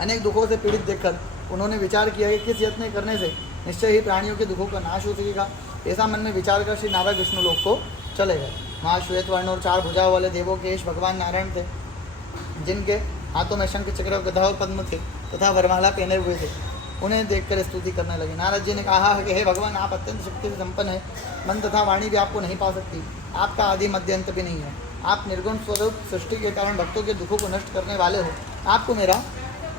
अनेक दुखों से पीड़ित देखकर उन्होंने विचार किया कि किस यत्न करने से निश्चय ही प्राणियों के दुखों का नाश हो सकेगा। ऐसा मन में विचार कर श्री नारद विष्णु लोक को चले गए। वहाँ श्वेत वर्ण और 4 भुजाओं वाले देवों के भगवान नारायण थे, जिनके हाथों में शंख चक्र गदा और पद्म थे तथा वरमाला पहने हुए थे। उन्हें देखकर स्तुति करने लगे। नारद जी ने कहा कि हे भगवान, आप अत्यंत शक्ति से संपन्न है, मन तथा वाणी भी आपको नहीं पा सकती, आपका आदि मध्य अंत भी नहीं है, आप निर्गुण स्वरूप सृष्टि के कारण भक्तों के दुखों को नष्ट करने वाले हो, आपको मेरा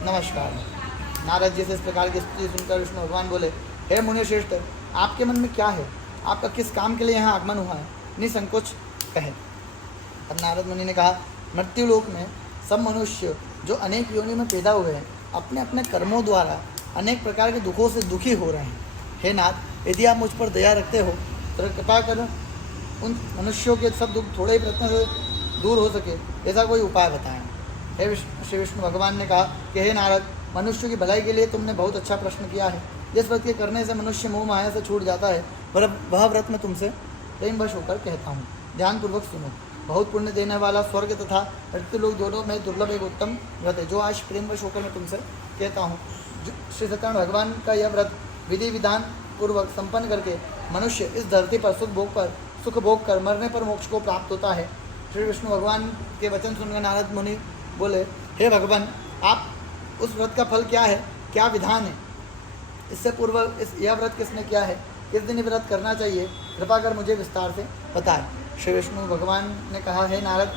नमस्कार है। नारद जी से इस प्रकार की स्तुति सुनकर विष्णु भगवान बोले, हे मुनि श्रेष्ठ, आपके मन में क्या है, आपका किस काम के लिए यहाँ आगमन हुआ है, निसंकोच कहे। अब नारद मुनि ने कहा, मृत्युलोक में सब मनुष्य जो अनेक योनियों में पैदा हुए हैं अपने अपने कर्मों द्वारा अनेक प्रकार के दुखों से दुखी हो रहे हैं। हे नाथ, यदि आप मुझ पर दया रखते हो तो कृपा कर उन मनुष्यों के सब दुख थोड़े ही प्रयत्न से दूर हो सके, ऐसा कोई उपाय बताएं। हे श्री विष्णु भगवान ने कहा कि हे नारद, मनुष्य की भलाई के लिए तुमने बहुत अच्छा प्रश्न किया है। जिस व्रत के करने से मनुष्य मोह माया से छूट जाता है वह व्रत मैं तुमसे प्रेमवश होकर कहता हूँ। ध्यानपूर्वक सुनो। बहुत पुण्य देने वाला स्वर्ग तथा मृत्यु लोक दोनों में दुर्लभ एक उत्तम व्रत है, जो आज प्रेमवश होकर मैं तुमसे कहता हूँ। श्री सत्यनारायण भगवान का यह व्रत विधि विधान पूर्वक संपन्न करके मनुष्य इस धरती पर सुख भोग कर मरने पर मोक्ष को प्राप्त होता है। श्री विष्णु भगवान के वचन सुनकर नारद मुनि बोले, हे भगवान, आप उस व्रत का फल क्या है, क्या विधान है, इससे पूर्व यह व्रत किसने किया है, किस दिन व्रत करना चाहिए, कृपा कर मुझे विस्तार से बताएं। श्री विष्णु भगवान ने कहा, हे नारद,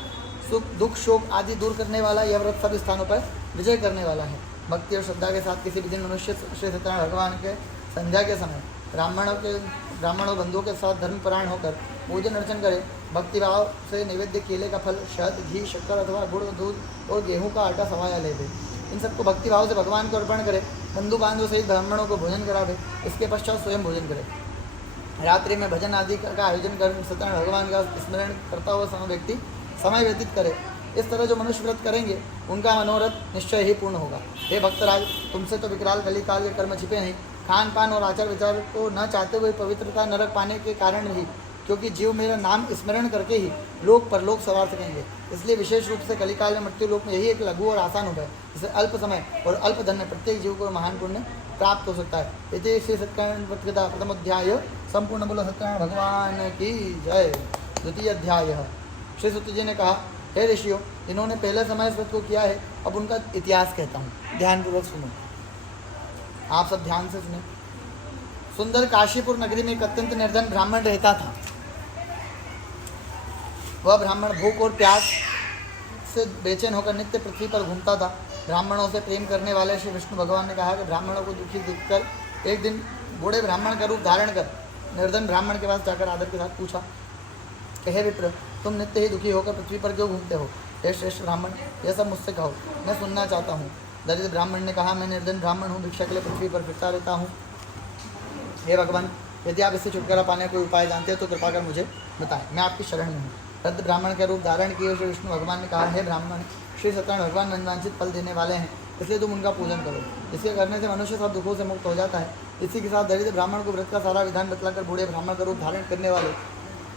सुख दुख शोक आदि दूर करने वाला यह व्रत सब स्थानों पर विजय करने वाला है। भक्ति और श्रद्धा के साथ किसी भी दिन मनुष्य श्री सत्यनारायण भगवान के संध्या के समय ब्राह्मणों बंधुओं के साथ धर्मपरायण होकर पूजन अर्चन करे, भक्तिभाव से नैवेद्य केले का फल, शहद, घी, शक्कर अथवा गुड़, दूध और गेहूं का आटा सवाया ले दे। इन सबको भक्तिभाव से भगवान को अर्पण करे, बंधु बांधव सहित ब्राह्मणों को भोजन करावे, इसके पश्चात स्वयं भोजन करे। रात्रि में भजन आदि का आयोजन कर सत्यनारायण भगवान का स्मरण करता हुआ व्यक्ति समय व्यतीत करे। इस तरह जो मनुष्य व्रत करेंगे उनका मनोरथ निश्चय ही पूर्ण होगा। हे भक्तराज, तुमसे तो विकराल कलिकाल के कर्म छिपे नहीं। खान पान और आचार विचार को न चाहते हुए पवित्रता नरक पाने के कारण ही, क्योंकि जीव मेरा नाम स्मरण करके ही लोक परलोक सवार सकेंगे, इसलिए विशेष रूप से कलिकाल में मृत्यु लोक में यही एक लघु और आसान उपाय, जिसे अल्प समय और अल्प धन में प्रत्येक जीव को महान पुण्य प्राप्त हो सकता है। यदि श्री सत्यनारायण व्रत कथा प्रथम अध्याय संपूर्ण बोलो सत्यनारायण भगवान की जय। द्वितीय अध्याय। श्री सुत जी ने कहा, हे ऋषियों, इन्होंने पहले समय इस व्रत को किया है, अब उनका इतिहास कहता हूँ, ध्यानपूर्वक सुनो। आप सब ध्यान से सुने। सुंदर काशीपुर नगरी में एक अत्यंत निर्धन ब्राह्मण रहता था। वह ब्राह्मण भूख और प्यास से बेचैन होकर नित्य पृथ्वी पर घूमता था। ब्राह्मणों से प्रेम करने वाले श्री विष्णु भगवान ने कहा कि ब्राह्मणों को दुखी देखकर एक दिन बूढ़े ब्राह्मण का रूप धारण कर निर्धन ब्राह्मण के पास जाकर आदर के साथ पूछा कि हे विप्र, तुम नित्य ही दुखी होकर पृथ्वी पर क्यों घूमते हो? हे श्रेष्ठ ब्राह्मण, यह सब मुझसे कहो, मैं सुनना चाहता हूँ। दरिद्र ब्राह्मण ने कहा, मैं निर्धन ब्राह्मण हूँ, भिक्षा के लिए पृथ्वी पर फिरता रहता हूँ। हे भगवान, यदि आप इससे छुटकारा पाने का कोई उपाय जानते हो तो कृपा कर मुझे बताएं, मैं आपकी शरण में हूँ। वृद्ध ब्राह्मण का रूप धारण किए श्री विष्णु भगवान ने कहा, हे ब्राह्मण, श्री सत्यनारायण भगवान मनवांछित फल देने वाले हैं, इसलिए तुम उनका पूजन करो। इसके करने से मनुष्य सब दुखों से मुक्त हो जाता है। इसी के साथ दरिद्र ब्राह्मण को व्रत का सारा विधान बतलाकर बूढ़े ब्राह्मण का रूप धारण करने वाले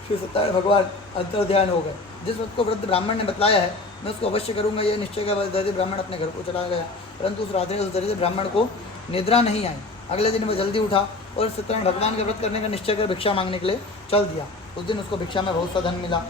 श्री सत्यनारायण भगवान अंतर्ध्यान हो गए। जिस व्रत को वृद्ध ब्राह्मण ने बतलाया है मैं उसको अवश्य करूँगा, यह निश्चय के बाद दरिद्र ब्राह्मण अपने घर को चला गया। परंतु उस रात्रि उस दरिद्र ब्राह्मण को निद्रा नहीं आई। अगले दिन वह जल्दी उठा और सत्यनारायण भगवान के व्रत करने का निश्चय कर भिक्षा मांगने के लिए चल दिया। उस दिन उसको भिक्षा में बहुत सा धन मिला,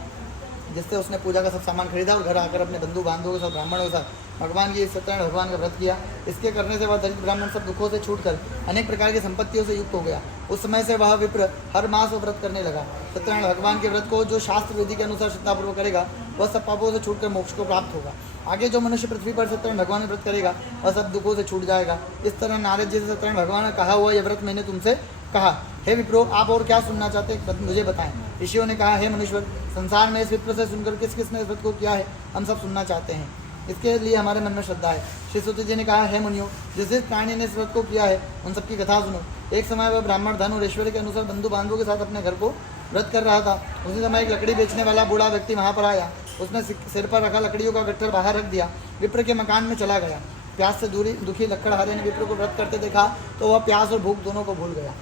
जिससे उसने पूजा का सब सामान खरीदा और घर आकर अपने बंधु बांधवों के साथ ब्राह्मणों के साथ भगवान की सत्यनारायण भगवान का व्रत किया। इसके करने से वह दरिद्र ब्राह्मण सब दुखों से छूटकर अनेक प्रकार की संपत्तियों से युक्त हो गया। उस समय से वह विप्र हर मास वो व्रत करने लगा। सत्यनारायण भगवान के व्रत को जो शास्त्र विधि के अनुसार श्रद्धापूर्वक करेगा वह सब पापों से छूटकर मोक्ष को प्राप्त होगा। आगे जो मनुष्य पृथ्वी पर सत्यनारायण भगवान व्रत करेगा वह सब दुखों से छूट जाएगा। इस तरह नारद जी से सत्यनारायण भगवान ने कहा हुआ यह व्रत मैंने तुमसे कहा। हे विप्रो, आप और क्या सुनना चाहते हैं मुझे बताएं। ऋषियों ने कहा, हे मनुष्य, संसार में इस विप्र से सुनकर किस किसने इस व्रत को किया है हम सब सुनना चाहते हैं, इसके लिए हमारे मन में श्रद्धा है। श्री सुत जी ने कहा, हे मुनियों, जिस जिस प्राणी ने इस व्रत को किया है उन सबकी कथा सुनो। एक समय वह ब्राह्मण धन और ऐश्वर्य के अनुसार बंधु बांधवों के साथ अपने घर को व्रत कर रहा था। उसी समय एक लकड़ी बेचने वाला बूढ़ा व्यक्ति वहाँ पर आया। उसने सिर पर रखा लकड़ियों का गट्ठर बाहर रख दिया, विप्र के मकान में चला गया। प्यास से दुखी लकड़हारे ने विप्र को व्रत करते देखा तो वह प्यास और भूख दोनों को भूल गया।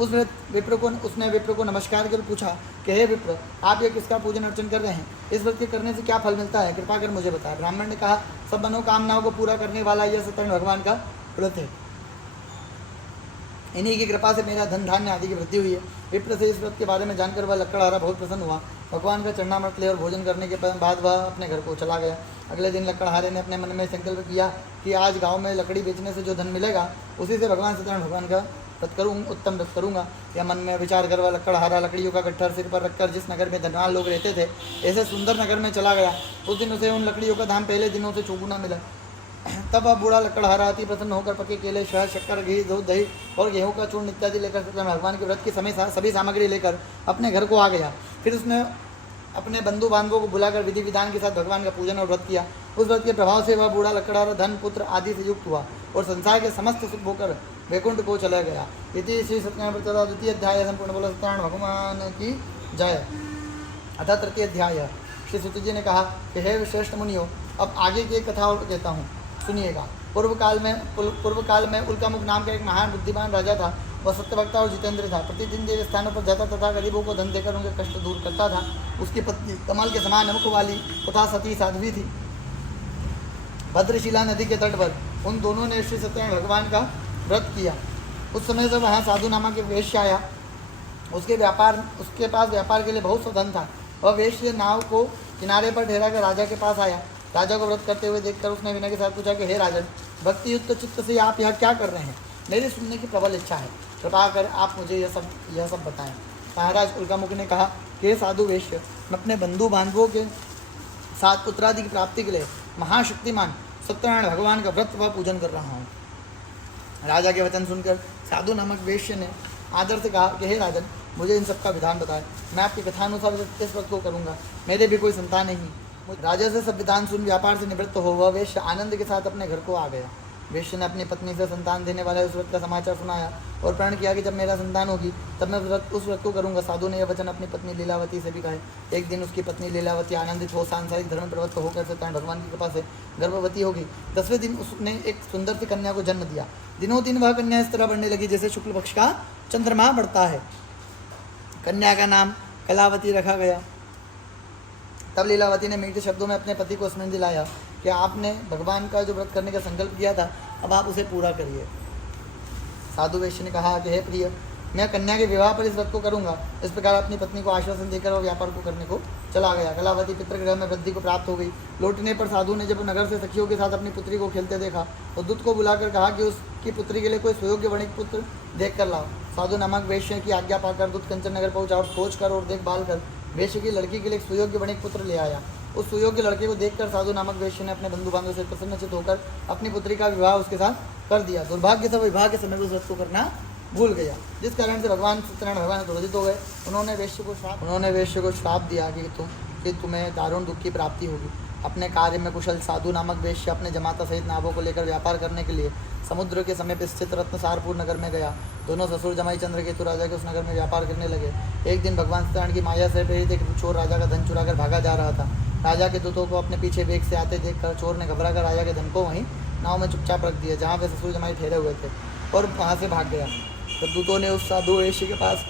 उसने विप्र को नमस्कार कर पूछा कि हे विप्र, आप ये किसका पूजन अर्चन कर रहे हैं? इस व्रत के करने से क्या फल मिलता है? कृपा कर मुझे बताएं। ब्राह्मण ने कहा, सब मनोकामनाओं को पूरा करने वाला यह सत्यनारायण भगवान का व्रत है। इन्हीं की कृपा से मेरा धन धान्य आदि की वृद्धि हुई है। विप्र से इस व्रत के बारे में जानकर वह लकड़हारा बहुत प्रसन्न हुआ। भगवान का चरणामृत ले और भोजन करने के बाद वह अपने घर को चला गया। अगले दिन लकड़हारे ने अपने मन में संकल्प किया कि आज गाँव में लकड़ी बेचने से जो धन मिलेगा उसी से भगवान सत्यनारायण भगवान का उत्तम व्रत करूँगा। यह मन में विचार कर वह लकड़हारा लकड़ियों का गट्ठर सिर पर रखकर जिस नगर में धनवान लोग रहते थे ऐसे सुंदर नगर में चला गया। उस दिन उसे उन लकड़ियों का दाम पहले दिनों से चौगुना मिला। तब वह बूढ़ा लकड़हारा अति प्रसन्न होकर पके केले, शहद, शक्कर, घी, दूध, दही और गेहूं का चूर्ण इत्यादि लेकर सत्यनारायण भगवान के व्रत की सभी सामग्री लेकर अपने घर को आ गया। फिर उसने अपने बंधु बांधवों को बुलाकर विधि विधान के साथ भगवान का पूजन और व्रत किया। उस व्रत के प्रभाव से वह बूढ़ा लकड़हारा धन, पुत्र आदि से युक्त हुआ और संसार के समस्त सुख होकर वैकुंठ को चला गया। इति श्री सत्यनारायण व्रत द्वितीय अध्याय संपूर्ण बोलो सत्यनारायण भगवान की जय। अतः तृतीय अध्याय। श्री सुत जी ने कहा कि हे श्रेष्ठ मुनियों, अब आगे की एक कथा और कहता हूँ, सुनिएगा। पूर्व काल में उल्कामुख नाम का एक महान बुद्धिमान राजा था। वह सत्यवक्ता और जितेंद्र था। प्रतिदिन देव स्थानों पर जाता तथा गरीबों को धन देकर उनके कष्ट दूर करता था। उसकी पत्नी कमल के समान मुख वाली तथा सती साध्वी थी। भद्रशिला नदी के तट पर उन दोनों ने श्री सत्यनारायण भगवान का व्रत किया। उस समय से वहाँ साधु नामक एक वेश्य आया। उसके पास व्यापार के लिए बहुत सा धन था। वह वेश्य नाव को किनारे पर ठहरा कर राजा के पास आया। राजा को व्रत करते हुए देखकर उसने विनय के साथ पूछा कि हे राजन, भक्ति युक्त चित्त से आप यहाँ क्या कर रहे हैं? मेरी सुनने की प्रबल इच्छा है, कृपा कर आप मुझे यह सब बताएं। महाराज उल्कामुख ने कहा कि हे साधु वेश्य, मैं अपने बंधु बांधवों के साथ पुत्रादि की प्राप्ति के लिए महाशक्तिमान सत्यनारायण भगवान का व्रत व पूजन कर रहा हूँ। राजा के वचन सुनकर साधु नामक वेश्य ने आदर से कहा कि हे राजन, मुझे इन सब का विधान बताएं, मैं आपकी कथानुसार इस व्रत को करूँगा। मेरे भी कोई संतान नहीं। राजा से सब विधान सुन व्यापार से निवृत्त हो वह वेश्य आनंद के साथ अपने घर को आ गया। वेश्य ने अपनी पत्नी से संतान देने वाले उस व्रत का समाचार सुनाया और प्रण किया कि जब मेरा संतान होगी तब मैं उस व्रत को करूँगा। साधु ने यह वचन अपनी पत्नी लीलावती से भी कहा। एक दिन उसकी पत्नी लीलावती आनंदित हो सांसारिक धर्म प्रवृत्त होकर सत्यनारायण भगवान की कृपा से गर्भवती होगी। 10वें दिन उसने एक सुंदर सी कन्या को जन्म दिया। दिनों दिन वह कन्या इस तरह बढ़ने लगी जैसे शुक्ल पक्ष का चंद्रमा बढ़ता है। कन्या का नाम कलावती रखा गया। तब लीलावती ने मीठे शब्दों में अपने पति को स्मरण दिलाया कि आपने भगवान का जो व्रत करने का संकल्प किया था, अब आप उसे पूरा करिए। साधु वेश्य ने कहा कि हे प्रिय, मैं कन्या के विवाह पर इस व्रत को करूंगा। इस प्रकार अपनी पत्नी को आश्वासन देकर वह व्यापार को करने को चला गया। कलावती पितृगृह में वृद्धि को प्राप्त हो गई। लौटने पर साधु ने जब नगर से सखियों के साथ अपनी पुत्री को खेलते देखा तो दूत को बुलाकर कहा कि उसकी पुत्री के लिए कोई सुयोग्य वणिक पुत्र देख कर लाओ। साधु नामक वेश्य की आज्ञा पाकर दूत कंचन नगर पहुंचा और खोज कर और देखभाल कर वेश्य की लड़की के लिए एक सुयोग्य वणिक पुत्र ले आया। उस सुयोग्य लड़के को देखकर साधु नामक वेश्य ने अपने बंधु बांधवों से प्रसन्नचित होकर अपनी पुत्री का विवाह उसके साथ कर दिया। दुर्भाग्य से विवाह के समय उस व्रत को करना भूल गया, जिस कारण से भगवान सत्यनारायण भगवान क्रोधित हो गए। उन्होंने वेश्य को श्राप दिया कि तुम्हें दारुण दुख की प्राप्ति होगी। अपने कार्य में कुशल साधु नामक वेश्य अपने जमाता सहित नावों को लेकर व्यापार करने के लिए समुद्र के समीप स्थित रत्नसारपुर नगर में गया। दोनों ससुर जमाई चंद्रकेतु राजा के उस नगर में व्यापार करने लगे। एक दिन भगवान सत्यनारायण की माया से प्रेरित एक चोर राजा का धन चुराकर भागा जा रहा था। राजा के दूतों को अपने पीछे वेग से आते देखकर चोर ने घबराकर राजा के धन को वहीं नाव में चुपचाप रख दिया जहाँ वे ससुर जमाई ठहरे हुए थे और वहाँ से भाग गया। तो दूतों ने उस साधु वेश्य के पास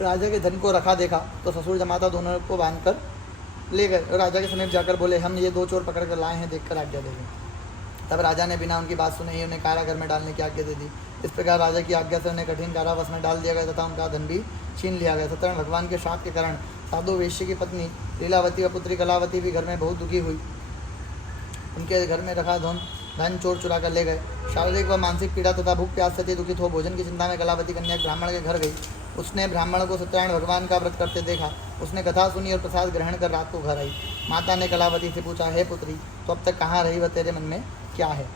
राजा के धन को रखा देखा तो ससुर जमाता दोनों को बांधकर ले गए। राजा के समीप जाकर बोले, हम ये दो चोर पकड़ कर लाए हैं, देखकर आज्ञा दे दें। तब राजा ने बिना उनकी बात सुने ही उन्हें कारागार में डालने की आज्ञा दे दी। इस प्रकार राजा की आज्ञा से उन्हें कठिन कारावास में डाल दिया गया तथा उनका धन भी छीन लिया गया। सत्यनारायण भगवान के शाप के कारण साधु वेश्य की पत्नी लीलावती व पुत्री कलावती भी घर में बहुत दुखी हुई। उनके घर में रखा धन चोर चुरा कर ले गए। शारीरिक व मानसिक पीड़ा तथा भूख प्यास से दुखित हो भोजन की चिंता में कलावती कन्या ब्राह्मण के घर गई। उसने ब्राह्मण को सत्यनारायण भगवान का व्रत करते देखा। उसने कथा सुनी और प्रसाद ग्रहण कर रात को घर आई। माता ने कलावती से पूछा, हे पुत्री, तो अब तक कहाँ रही व तेरे मन में क्या है?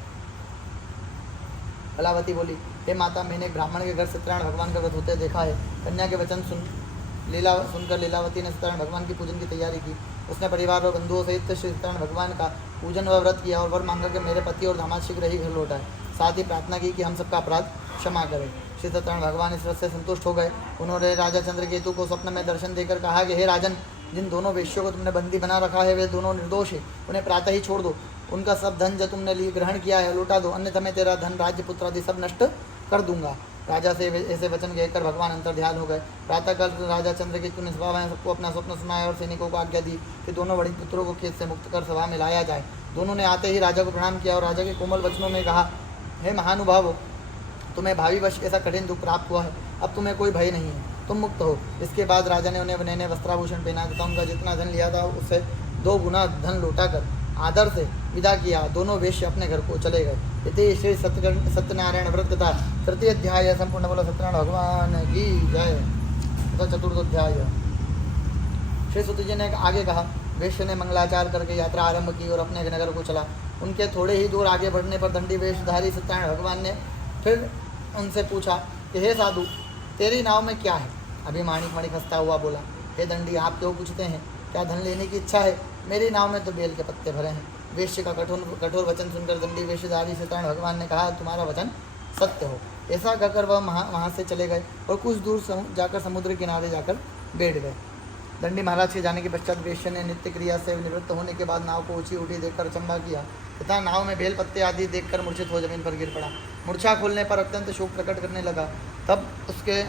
कलावती बोली, हे माता, मैंने एक ब्राह्मण के घर सत्यनारायण भगवान का व्रत होते देखा है। कन्या के वचन सुनकर लीलावती ने सत्यनारायण भगवान की पूजन की तैयारी की। उसने परिवार और बंधुओं सहित श्री सत्यनारायण भगवान का पूजन व व्रत किया और वर मांगा कि मेरे पति और दामाद शीघ्र ही घर लौटाए। साथ ही प्रार्थना की कि हम सबका अपराध क्षमा करें। श्री सत्यनारायण भगवान इस व्रत से संतुष्ट हो गए। उन्होंने राजा चंद्रकेतु को स्वप्न में दर्शन देकर कहा कि हे राजन, जिन दोनों वेश्यों को तुमने बंदी बना रखा है वे दोनों निर्दोष है। उन्हें प्रातः ही छोड़ दो। उनका सब धन जो तुमने ग्रहण किया है लौटा दो, अन्यथा मैं तेरा धन, राज्य, पुत्र आदि सब नष्ट कर दूंगा। राजा से ऐसे वचन कहकर भगवान अंतर्ध्यान हो गए। प्रातःकाल राजा चंद्रकेतु ने सभा में सबको अपना स्वप्न सुनाया और सैनिकों को आज्ञा दी कि दोनों बड़ी पुत्रों को खेत से मुक्त कर सभा में लाया जाए। दोनों ने आते ही राजा को प्रणाम किया और राजा के कोमल वचनों में कहा, हे महानुभाव, तुम्हें भावी वर्ष ऐसा कठिन दुख प्राप्त हुआ है, अब तुम्हें कोई भय नहीं है, तुम मुक्त हो। इसके बाद राजा ने उन्हें नए वस्त्राभूषण पहना तथा उनका जितना धन लिया था उससे 2 गुना धन लौटाकर आदर से विदा किया। दोनों वेश्य अपने घर को चले गए। इति श्री सत्यनारायण व्रत कथा तृतीय अध्याय संपूर्ण। बोलो सत्यनारायण भगवान की जय। तथा चतुर्थ अध्याय। श्री सुत जी ने आगे कहा, वेश्य ने मंगलाचार करके यात्रा आरंभ की और अपने नगर को चला। उनके थोड़े ही दूर आगे बढ़ने पर दंडी वेशधारी सत्यनारायण भगवान ने फिर उनसे पूछा कि हे साधु, तेरी नाव में क्या है? अभी माणिक मणिक हंसता हुआ बोला, हे दंडी, आप क्यों पूछते हैं? क्या धन लेने की इच्छा है? मेरी नाव में तो बेल के पत्ते भरे हैं। वेश्य का कठोर वचन सुनकर दंडी वेशधारी सत्यनारायण भगवान ने कहा, तुम्हारा वचन सत्य हो। ऐसा कहकर वह वहाँ से चले गए और कुछ दूर जाकर समुद्र किनारे जाकर बैठ गए। दंडी महाराज के जाने के पश्चात वेश्य ने नित्य क्रिया से निवृत्त होने के बाद नाव को ऊँची उठी देखकर अचंभा किया तथा नाव में बेल पत्ते आदि देखकर मूर्छित हो जमीन पर गिर पड़ा। मूर्छा खोलने पर अत्यंत शोक प्रकट करने लगा। तब उसके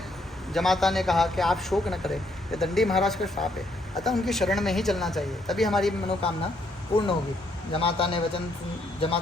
जमाता ने कहा कि आप शोक न करें, ये दंडी महाराज का श्राप है, अतः उनकी शरण में ही चलना चाहिए, तभी हमारी मनोकामना पूर्ण होगी। जमाता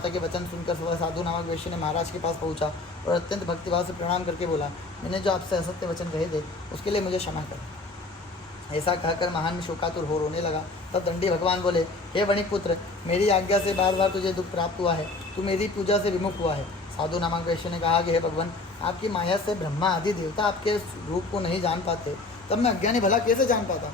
के वचन सुनकर वह साधु नामक वेश्य ने महाराज के पास पहुंचा और अत्यंत भक्तिभाव से प्रणाम करके बोला, मैंने जो आपसे असत्य वचन कहे थे उसके लिए मुझे क्षमा करें। ऐसा कहकर महान शोकातुर हो रोने लगा। तब दंडी भगवान बोले, हे वणिकपुत्र, मेरी आज्ञा से बार बार तुझे दुख प्राप्त हुआ है, तू मेरी पूजा से विमुख हुआ है। साधु नामक वैश्य ने कहा कि हे भगवान, आपकी माया से ब्रह्मा आदि देवता आपके रूप को नहीं जान पाते, तब मैं अज्ञानी भला कैसे जान पाता।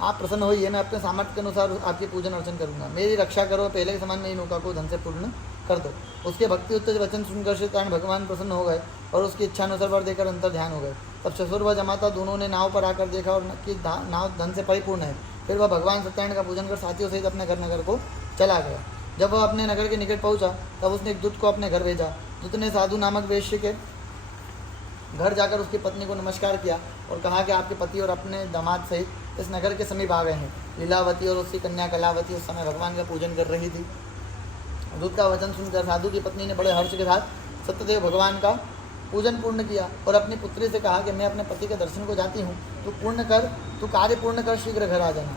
आप प्रसन्न होइए, मैं अपने सामर्थ्य के अनुसार आपकी पूजन अर्चन करूंगा। मेरी रक्षा करो, पहले के समान मेरी नौका को धन से पूर्ण कर दो। उसके भक्ति उत्तेज वचन सुनकर श्री कारण भगवान प्रसन्न हो गए और उसकी इच्छा अनुसार वर देकर अंतर ध्यान हो गए। तब ससुर व जमाता दोनों ने नाव पर आकर देखा और कि नाव धन से परिपूर्ण है। फिर वह भगवान सत्यनारायण का पूजन कर साथियों सहित अपने घर नगर को चला गया। जब वह अपने नगर के निकट पहुंचा तब उसने एक दूत को अपने घर भेजा। दूत ने साधु नामक वैश्य के घर जाकर उसकी पत्नी को नमस्कार किया और कहा कि आपके पति और अपने दामाद सहित इस नगर के समीप आ गए हैं। लीलावती और उसकी कन्या कलावती उस समय भगवान का पूजन कर रही थी। दूत का वचन सुनकर साधु की पत्नी ने बड़े हर्ष के साथ सत्यदेव भगवान का पूजन पूर्ण किया और अपनी पुत्री से कहा कि मैं अपने पति के दर्शन को जाती हूँ, तू कार्य पूर्ण कर शीघ्र घर आ जाना,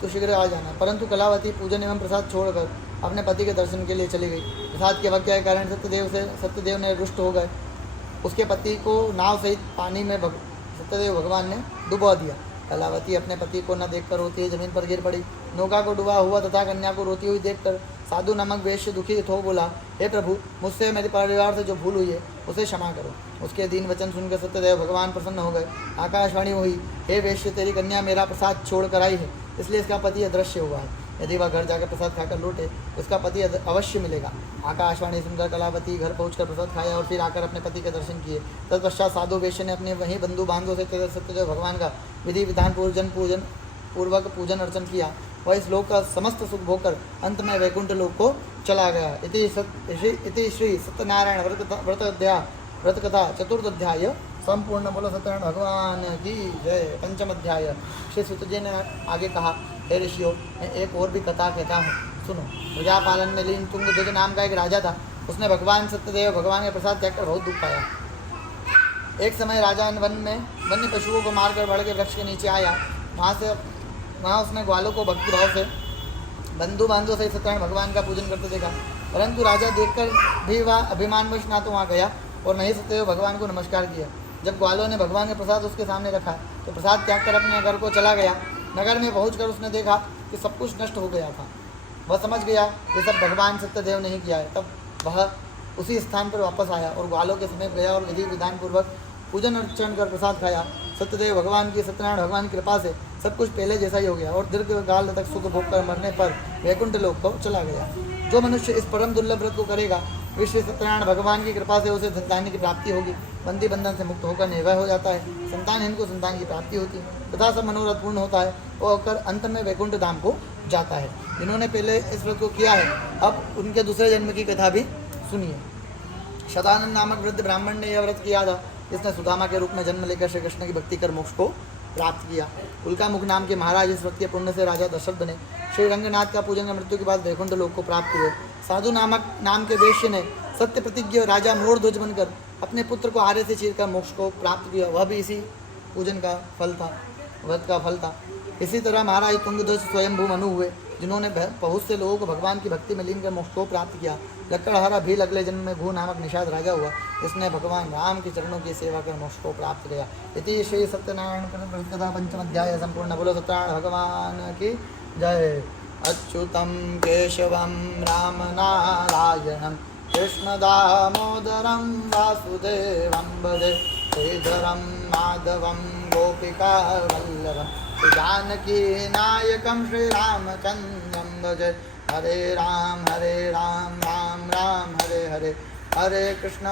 तो शीघ्र आ जाना। परंतु कलावती पूजन एवं प्रसाद छोड़कर अपने पति के दर्शन के लिए चली गई। प्रसाद की अवज्ञा के कारण सत्यदेव ने रुष्ट हो गए। उसके पति को नाव सहित पानी में सत्यदेव भगवान ने डुबा दिया। कलावती अपने पति को न देखकर रोती हुई जमीन पर गिर पड़ी। नौका को डूबा हुआ तथा कन्या को रोती हुई देखकर साधु नामक वैश्य दुखी हो बोला, हे प्रभु, मुझसे मेरे परिवार से जो भूल हुई है उसे क्षमा करो। उसके दीन वचन सुनकर सत्यदेव भगवान प्रसन्न हो गए। आकाशवाणी हुई, हे वैश्य, तेरी कन्या मेरा प्रसाद छोड़ कर आई है, इसलिए इसका पति अदृश्य हुआ है। यदि वह घर जाकर प्रसाद खाकर लौटे उसका पति अवश्य मिलेगा। आकाशवाणी सुनकर कलावती घर पहुंचकर प्रसाद खाया और फिर आकर अपने पति के दर्शन किए। तत्पश्चात साधु वैश्य ने अपने वहीं बंधु बांधवों से सत्यदेव भगवान का विधि विधान पूर्वक पूजन अर्चन किया। वह इस लोक का समस्त सुख भोगकर अंत में वैकुंठ लोक को चला गया। इति श्री सत्यनारायण व्रत कथा चतुर्थ संपूर्ण। बोलो सत्यनारायण भगवान की जय। पंचम अध्याय। श्री सुतजी ने आगे कहा, हे ऋषियों, मैं एक और भी कथा कहता हूँ, सुनो। प्रजापालन में लीन तुंगध्वज नाम का एक राजा था। उसने भगवान सत्यदेव भगवान के प्रसाद त्याग कर बहुत दुख पाया। एक समय राजा वन में वन्य पशुओं को मारकर बड़ के वृक्ष के नीचे आया। वहाँ उसने ग्वालों को भक्ति भाव से बंधु बांधवों से सत्यनारायण भगवान का पूजन करते देखा। परंतु राजा देखकर भी वह अभिमानवश ना तो वहाँ गया और न ही सत्यदेव भगवान को नमस्कार किया। जब ग्वालों ने भगवान का प्रसाद उसके सामने रखा तो प्रसाद त्याग कर अपने घर को चला गया। नगर में पहुंचकर उसने देखा कि सब कुछ नष्ट हो गया था। वह समझ गया कि सब भगवान सत्यदेव ने ही किया है। तब वह उसी स्थान पर वापस आया और ग्वालों के समीप गया और विधि विधान पूर्वक पूजन अर्चन कर प्रसाद खाया। सत्यदेव भगवान की सत्यनारायण भगवान की कृपा से सब कुछ पहले जैसा ही हो गया और दीर्घ काल तक सुख भोग कर मरने पर वैकुंठ लोक को चला गया। जो मनुष्य इस परम दुर्लभ व्रत को करेगा, विश्व सत्यनारायण भगवान की कृपा से उसे संतान की प्राप्ति होगी। बंदी बंधन से मुक्त होकर निर्भय हो जाता है। संतानहीन को संतान की प्राप्ति होती है तथा सब मनोरथ पूर्ण होता है। वो होकर अंत में वैकुंठ धाम को जाता है। जिन्होंने पहले इस व्रत को किया है, अब उनके दूसरे जन्म की कथा भी सुनिए। शतानंद नामक वृद्ध ब्राह्मण ने यह व्रत किया था। इसने सुदामा के रूप में जन्म लेकर श्री कृष्ण की भक्ति कर मोक्ष को प्राप्त किया। उल्कामुख नाम के महाराज इस व्रत के पुण्य से राजा दशरथ बने। श्री रंगनाथ का पूजन मृत्यु के बाद वैकुंठ लोक को प्राप्त हुए। साधु नाम के वैश्य ने सत्य प्रतिज्ञ राजा मोरध्वज बनकर अपने पुत्र को आरे से चीरकर मोक्ष को प्राप्त किया। वह भी इसी पूजन का फल था, व्रत का फल था। इसी तरह महाराज तुंगध्वज स्वयंभू मनु हुए, जिन्होंने बहुत से लोगों को भगवान की भक्ति में लीन कर मोक्ष को प्राप्त किया। लक्कड़हारा भी अगले जन्म में घू नामक निषाद राजा हुआ। इसने भगवान राम के चरणों की सेवा कर मोक्ष को प्राप्त किया। इति श्री सत्यनारायण कथा पंचम अध्याय संपूर्ण। बोलो सत्यनारायण भगवान की जय। अच्युतम केशवम राम नारायणम कृष्ण दामोदरम वासुदेवम भजे श्रीधरम माधवम गोपिका वल्लभम जानकी नायकम श्रीरामचंद्रम भजे। हरे राम राम राम हरे हरे, हरे कृष्ण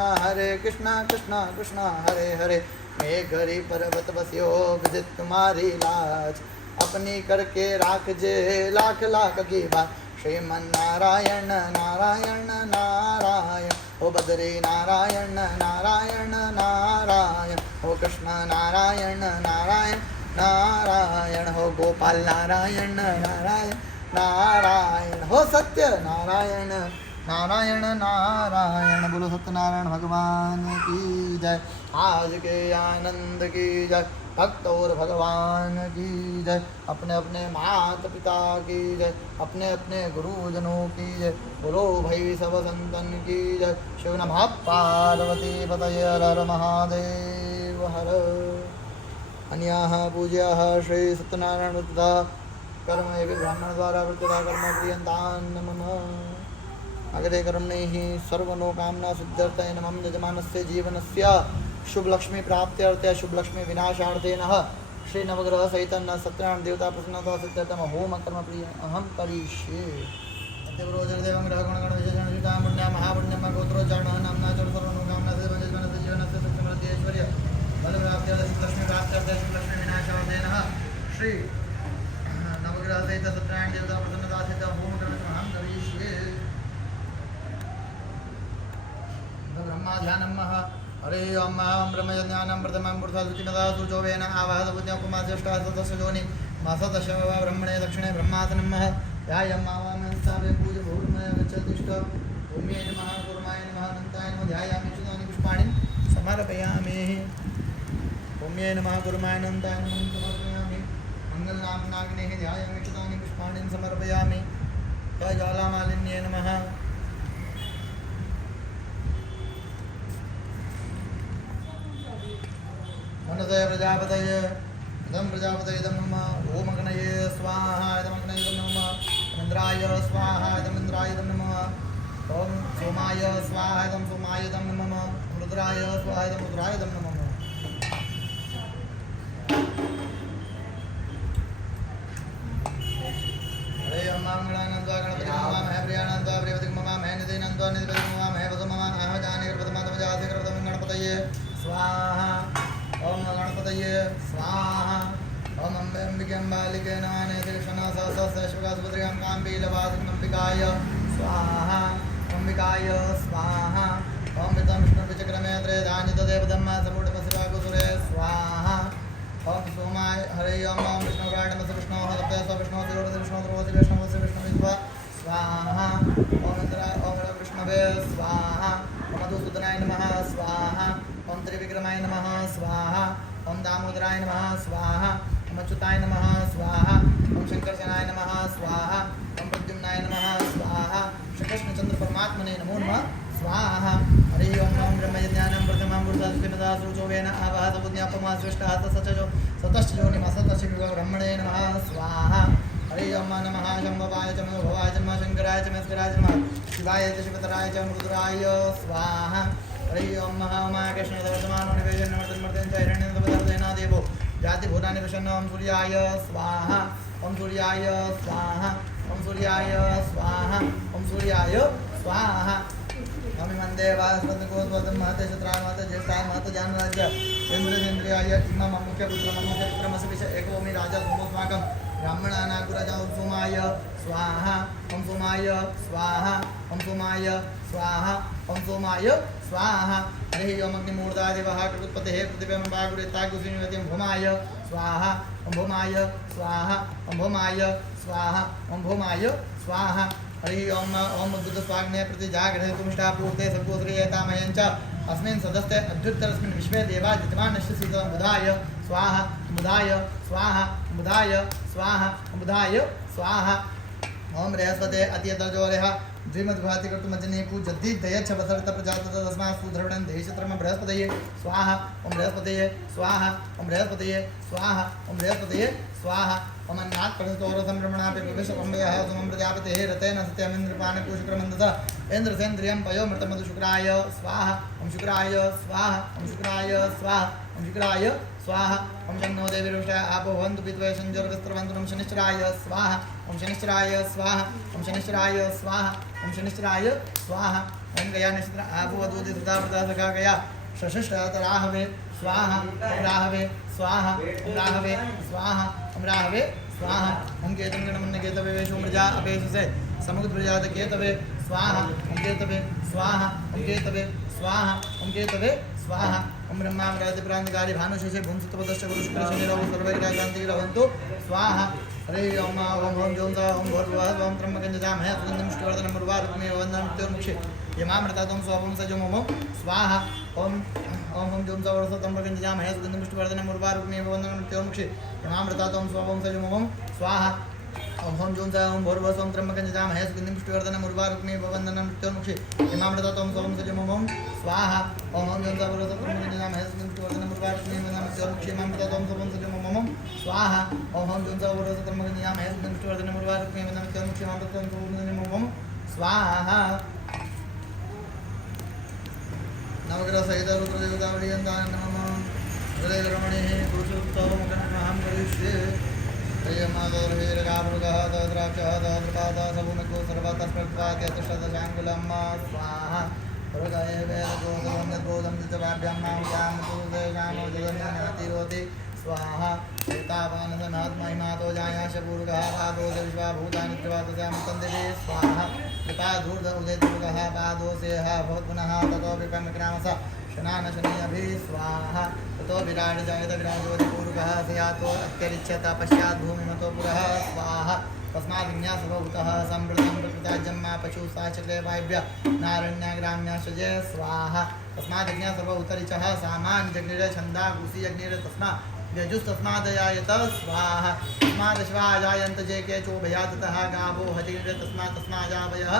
कृष्ण कृष्ण हरे हरे। मेघरी पर्वत बस्यो विदित तुम्हारी लाज, अपनी करके राख जे लाख लाख की बात। श्रीमन नारायण नारायण नारायण, हो बद्री नारायण नारायण नारायण, हो कृष्ण नारायण नारायण नारायण, हो गोपाल नारायण नारायण नारायण, हो सत्य नारायण नारायण नारायण। बोलो सत्यनारायण भगवान की जय। आज के आनंद की जय, भक्त और भगवान की जय, अपने अपने माता पिता की जय, अपने अपने गुरुजनों की जय। बोलो भाई सब संतन की जय। शिव नमः पार्वती पतये हर हर महादेव हर। अन्याः पूज्याः श्री सत्यनारायण तथा कर्म एवं ब्राह्मण द्वारा वृत्तवा कर्म क्रियन्तान् मम अग्रे कर्मणैः सर्वलोकामना सिद्ध्यर्थेन मम यजमानस्य जीवनस्य शुभलक्ष्मी प्राप्त्यर्थे शुभलक्ष्मी विनाशार्थेन श्री नवग्रह सहित सत्यनारायण देवता प्रसन्नता सिद्ध्यर्थम होम कर्म प्रिय अहम करिष्ये देवं ग्रह गुण गण विशेषण विता पुण्य महापुण्यम गोत्रोच्चारण नामना चोर सर्वलोकामना से जीवनस्य जीवनस्य सुखमृद्धि ऐश्वर्य बलप्राप्त्यर्थे शुभलक्ष्मी प्राप्त्यर्थे शुभलक्ष्मी विनाशार्थेन श्री नवग्रह सहित सत्यनारायण देवता प्रसन्नता सिद्ध होम कर्म अहम करिष्ये ब्रह्मा ध्यानम हरे ओम ब्रह्मज्ञानं प्रथमं पुरुषासुचिमदा सुचोवेन आवाहत बुद्ध्यकुमा ज्येष्ठासतस्योनि मासतश ब्रह्मणे दक्षिणे ब्रह्मासनं ध्यायं मावामंस्तावे पूज भूर्मय गच्छतिष्ठ भूम्ये नमः कुर्माय नमः अनन्ताय नमः ध्यायामि चिदानि पुष्पाणि समर्पयामि भूम्ये नमः कुर्माय अनन्ताय नमः समर्पयामि मङ्गलनाम्नाग्नेः ध्यायामि चिदानि पुष्पाणि समर्पयामि ज्वालामालिन्ये नमः मनसे प्रजापतये इदं प्रजापतये इदं नमः ओम गणये स्वाहा इदं गणये इदं नमः इंद्राय स्वाहा इदं इंद्राय इदं नमः ओम सोमाय स्वाहा इदं सोमाय इदं नमः रुद्राय स्वाहा इदं रुद्राय इदं नमः हरे ओम मंगलानंदवा गणपति नमः महे प्रियानंदवा प्रियवति नमः महे निधिनंदवा निधिपति नमः महे वसु नमः अह जाने प्रथमात्मजासे प्रथमं गणपतये स्वाहा ओम गणपतये स्वाहा ओम अंबिके बालिके नमाने कृष्ण सहस्रशुभगासुभद्रिकां काम्बीलवासिकमंबिकाय स्वाहा अंबिकाय स्वाहा ओम वितं विष्णुविचक्रमे त्रयधान्यतदेवदम्मा समूढमसिवाकुसुरे स्वाहा ओम सोमाय हरे ओम विष्णुराडमस विष्णोः सप्तस विष्णोः तिरोधि विष्णोः द्रोधि विष्णुवस्य विष्णुविद्वा स्वाहा ओम विष्णवे स्वाहा ओम मधुसूदनाय नमः स्वाहा ओम त्रिविक्रमाय नमः स्वाहा ओम दामोदराय नमः स्वाहा ओम अच्युताय नमः स्वाहा ओम शंकरशनाय नमः स्वाहा ओम प्रद्युम्नाय नमः स्वाहा श्री कृष्णचंद्र परमात्मने नमो नमः स्वाहा हरि ओम ब्रह्मज्ञानं प्रथमं पुरुषासुचिमदा सुचोवेन आवाहत बुद्ध्यापमास्विष्टः सतश्च योनिमसतश्च ब्रह्मणे नमः स्वाहा हरि ओम नमः शम्भवाय च भवाय च नमः शंकराय च मस्कराय च नमः शिवाय च शिवतराय च रुद्राय स्वाहा हरि ओम महामा कृष्ण दर्शमानो निवेदन नमर्तन च हिरण्यं देवो जाति भूतानि प्रसन्न ओम सूर्याय स्वाहा ओम सूर्याय स्वाहा ओम सूर्याय स्वाहा ओम सूर्याय स्वाहा ओम वंदे वासवतगोत्वतं महते शत्रामहते ज्येष्ठाय महते जानराज्य इन्द्रेन्द्रियाय इमं मुख्य पुत्रमस्य विष एकोमि राजा सोमस्माकं ब्राह्मणानाकुराजा ओम सोमाय स्वाहा ओम सोमाय स्वाहा ओम सोमाय स्वाहा ओम सोमाय स्वाहा हरि ओम अग्निमूर्धादेवः कृतपतेः पृथिव्यां वागुरेतागुसिनिवतिं भूमाय स्वाहा ओम भूमाय स्वाहा ओम भूमाय स्वाहा ओम भूमाय स्वाहा हरि ओम ओम उद्गतस्वाग्ने प्रतिजागृहे तुष्टापूर्ते सर्वोदरीयतामयं च अस्मिन् सदस्ते अध्युत्तरस्मिन् विश्वे देवा जितमानस्य सीतं बुधाय स्वाहा बुधाय स्वाहा बुधाय स्वाहा बुधाय स्वाहा ओम बृहस्पते अत्यतर्जोरेह द्विमद्भाति कर्तुमजने पूजद्दि दयच्छ वसरत प्रजात तस्मात् सुद्रवणं देशत्रम बृहस्पतये स्वाहा ओम बृहस्पतये स्वाहा ओम बृहस्पतये स्वाहा ओम बृहस्पतये स्वाहा ओम अन्नात् परतोरसं ब्रह्मणापि प्रवेशकम्बयः समं प्रजापतेः रतेन सत्यमिन्द्रपानकुशक्रमन्दस इन्द्रसेन्द्रियं पयो मृतमधुशुक्राय स्वाहा ओम शुक्राय स्वाहा ओम शुक्राय स्वाहा ओम शुक्राय स्वाहा ओम शन्नो देवीरुषा आपो भवन्तु पित्वय संजोर्गस्त्रवन्तु ओम शनिश्चराय स्वाहा ओम शनिश्चराय स्वाहा ओम शनिश्चराय स्वाहा ओम शनिश्चराय स्वाहा ओम गया नक्षत्र आपो वधूति धृता प्रदा सखा गया शशिष्ठतराहवे स्वाहा ओम राहवे स्वाहा ओम राहवे स्वाहा ओम राहवे स्वाहा ओम केतन गणमन्न केतवे वेशो मृजा अपेशसे समुद्र प्रजात केतवे स्वाहा ओम केतवे स्वाहा ओम केतवे स्वाहा ओम केतवे स्वाहा ओम ब्रह्मा प्रांतिकारी भानुशेषे भूमसुतपदश्च गुरुशुक्रशनिरव सर्वैराकान्तिरवन्तु स्वाहा हरे ओम ओम ओम जोम ओम भूर्भुवः ओम त्र्यम्बकञ्जजामहे सुगन्धिं पुष्टिवर्धनं उर्वारुकमेव वन्दनं मृत्योर्मुक्षे यमामृतातं स्वपं सजोमम स्वाहा ओम ओम ओम जोम त्र्यम्बकञ्जजामहे सुगन्धिं पुष्टिवर्धनं उर्वारुकमेव वन्दनं मृत्योर्मुक्षे यमामृतातं स्वपं सजोमम स्वाहा ओम ओम जोम ओम भूर्भुवः ओम त्र्यम्बकञ्जजामहे सुगन्धिं पुष्टिवर्धनं उर्वारुकमेव वन्दनं मृत्योर्मुक्षे यमामृतातं स्वपं सजोमम स्वाहा ओम ओम जोम त्र्यम्बकञ्जजामहे सुगन्धिं पुष्टिवर्धनं उर्वारुकमेव वन्दनं मृत्योर्मुक्षे यमामृतातं स्वपं स्वाहा ओम हम जुन सवरो धर्मनिया में विष्णुवर्धन मुरवार के नमः के मुख्य मंत्र ओम स्वाहा नवग्रह सहित रुद्र देवता वरियंतान नमः हरे रमणे पुरुषोत्तम मुखनमहं करिष्ये यमादोर्वीरगामृगः तद्राक्षः तद्रपादः सबुनको सर्वतस्मृत्वात् यतुष्टदशाङ्गुलं स्वाहा हृदये वेदगोधवन्यद्बोधं चित्तवाभ्यां मां कामतुदेशामोदन्यतिरोति स्वाहा एतावानसनात्महिमातो जायाश पूर्वः पादोस विश्वाभूतानि त्रिवादशामतन्दिरे स्वाहा कृपाधूर्ध उदयदुर्गः पादोसेह भवत्पुनः ततो विपन्नक्रामस शनानशनीयभि स्वाहा ततो विराट जायत विराजोतिपूर्वः सयातो अत्यरिच्यत पश्चात् भूमिमतो पुरः स्वाहा तस्मात् विन्यासभूतः संवृतं प्रकृताज्यं मा पशुसाचले वायव्य नारण्याग्राम्याशजे स्वाहा तस्मात् विन्यासभूतरिचः सामान् जग्निर छन्दा कुशी यज्ञिर तस्मा यजुस्तस्मादयायत स्वाहा तस्मादश्वाजायन्त जे के चोभयाततः गावो हतिर् तस्माजावयः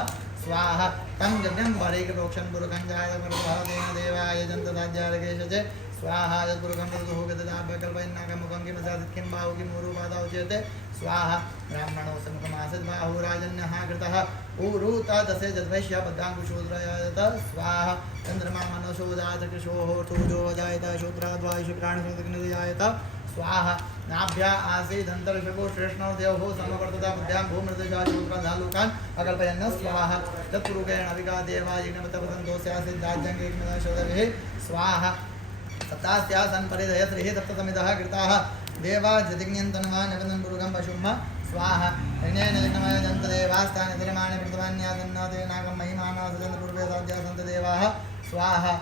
स्वाहा तं यज्ञं वरेकरोक्षं पुरुखञ्जायतेन देवाय जन्तदाज्यालकेशजे स्वाहा यद्पुरुखं तदुः गददाभ्यकल्पयन्नाकमुखं किमसादित् किं बाहु किं ऊरुपादौ चेते स्वाहा ब्राह्मणो समुखमासीत् बाहुराजन्यः कृतः ऊरुतदसे जद्वैश्य बद्धाङ्कुशूद्रयायत स्वाहा चन्द्रमा मनसोदात कृशोः तूजो जायत शूद्राद्वायुषु प्राणसंसग्निजायत स्वाहा नाभ्या आसीदन्तरिषको श्रेष्णो देवो समवर्तता बुद्ध्यां भूमृदशा शूद्रधालुकान् अकल्पयन् स्वाहा तत्पुरुषेण अविका देवायिग्नमतपतन्तोऽस्यासीद्राज्यङ्गेकमदशोदभिः स्वाहा सप्तास्यासन् परिधयश्रीः सप्तसमितः कृताः देवा जतिज्ञन्तनवान् निबन्धन् पुरुगं पशुं स्वाहा ऋणेन लिङ्गमय जन्तदेवास्तानि निर्माणे कृतवान्यादन्नादेनागं महिमानः सजन्तपूर्वे साध्यासन्त देवाः स्वाहा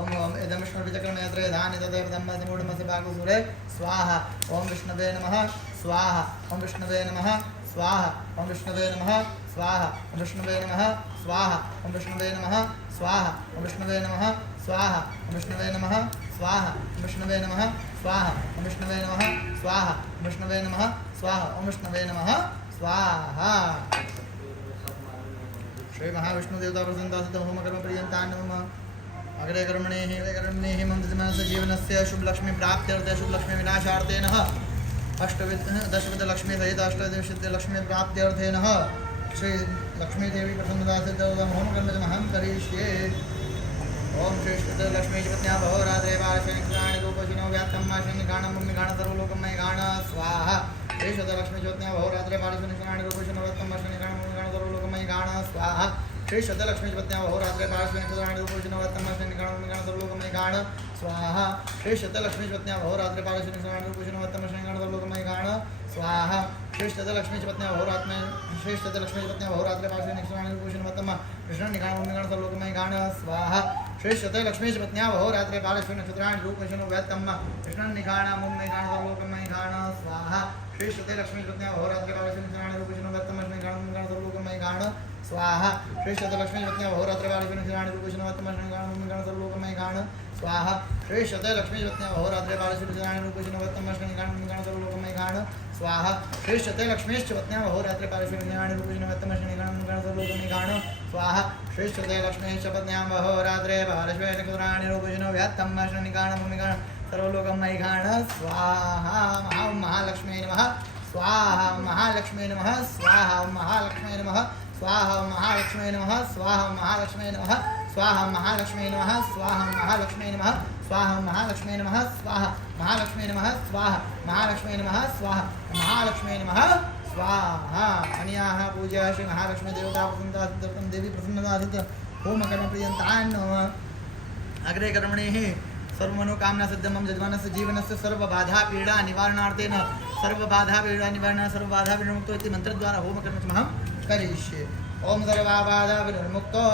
ओम ओम इदं विष्णुर्विचक्रमयत्रे धानि तदेव धम्मसमूढमस्य बाहुसुरे स्वाहा ओम विष्णवे नमः स्वाहा ओम विष्णवे नमः स्वाहा ओम विष्णवे नमः स्वाहा ओम विष्णवे नमः स्वाहा ओम विष्णवे नमः स्वाहा ओम विष्णवे नमः स्वाहा ओम विष्णवे नमः स्वाहा ओम विष्णवे नमः स्वाहा ओम विष्णवे नमः स्वाहा ओम विष्णवे नमः स्वाहा ओम विष्णवे नमः स्वाहा श्री महाविष्णु देवता प्रसन्नासित होम कर्म प्रियंतान् नमः अग्रे कर्मणेः मंत्रमनस्य जीवनस्य शुभलक्ष्मी प्राप्त्यर्थे शुभलक्ष्मी विनाशार्थेन दशविधलक्ष्मी सहित अष्टविधलक्ष्मी प्राप्त्यर्थेन श्री लक्ष्मी देवी प्रसन्नदासित होम कर्मजमहं करिष्ये ओम श्रेष्ठते लक्ष्मी पत्न्या भवरात्रे वार्षणिकाणि रूपशिनो व्यात्तं माशनिकाणं मुम्मिकाणं सर्वलोकमयिकाण स्वाहा श्रेष्ठते लक्ष्मी पत्न्या भवरात्रे वार्षणिकाणि रूपशिनो व्यात्तं माशनिकाणं मुम्मिकाणं सर्वलोकमयिकाण स्वाहा श्रेष्ठते लक्ष्मी पत्न्या भवरात्रे वार्षणिकाणि रूपशिनो व्यात्तं माशनिकाणं मुम्मिकाणं सर्वलोकमयिकाण स्वाहा श्रेष्ठते लक्ष्मी पत्न्या भवरात्रे वार्षणिकाणि रूपशिनो व्यात्तं माशनिकाणं सर्वलोकमयिकाण स्वाहा श्रेष्ठते लक्ष्मी पत्न्या भवरात्रे वार्षणिकाणि रूपशिनो व्यात्तं कृष्णनिकाणं मुम्मिकाणं सर्वलोकमयिकाण स्वाहा श्रेष्ठते लक्ष्मी पत्न्या भवरात्रे पारश्वी नक्षत्राणि रूपशिनो व्यात्तं कृष्णनिकाणं मुम्मिकाणं सर्वलोकमयिकाण स्वाहा श्रेष्ठते लक्ष्मी पत्न्या भवरात्रे पारश्वी नक्षत्राणि रूपशिनो व्यात्तं कृष्णनिकाणं मुम्मिकाणं सर्वलोकमयिकाण स्वाहा श्रेष्ठते लक्ष्मी पत्न्या भवरात्रे पारश्वी नक्षत्राणि रूपशिनो व्यात्तं कृष्णनिकाणं मुम्मिकाणं सर्वलोकमयिकाण स्वाहा श्रेष्ठते लक्ष्मी पत्न्या भवरात्रे पारश्वी नक्षत्राणि रूपशिनो व्यात्तं कृष्णनिकाणं मुम्मिकाणं सर्वलोकमयिकाण स्वाहा श्रेष्ठते लक्ष्मी पत्न्या भवरात्रे पारश्वी नक्षत्राणि रूपशिनो व्यात्तं कृष्णनिकाणं मुम्मिकाणं सर्वलोकमयिकाण स्वाहा श्रेष्ठते लक्ष्मी पत्न्या भवरात्रे पारश्वी नक्षत्राणि रूपशिनो व्यात्तं कृष्णनिकाणं मुम्मिकाणं सर्वलोकमयिकाण स्वाहा महालक्ष्मी नमः स्वाहा महालक्ष्मी नमः स्वाहा महालक्ष्मी नमः स्वाहा महालक्ष्मी नमः स्वाहा महालक्ष्मी नमः स्वाहा महालक्ष्मी नमः स्वाहा महालक्ष्मी नमः स्वाहा महालक्ष्मी नमः स्वाहा महालक्ष्मी नमः स्वाहा महालक्ष्मी नमः स्वाहा महालक्ष्मी नमः स्वाहा अन्याः पूजा श्री महालक्ष्मी देवता प्रसन्नतासिद्धं देवी प्रसन्नतासिद्ध होम कर्म प्रियन्तान् नमः अग्रे कर्मणेः सर्वमनोकामना सिद्धं मम यजमानस्य जीवनस्य सर्वबाधा पीडा निवारणार्थेन सर्वबाधा पीडा विनिर्मुक्तो इति मंत्रद्वारा होम कर्ममहं करिष्ये ओम सर्वबाधा विनिर्मुक्तो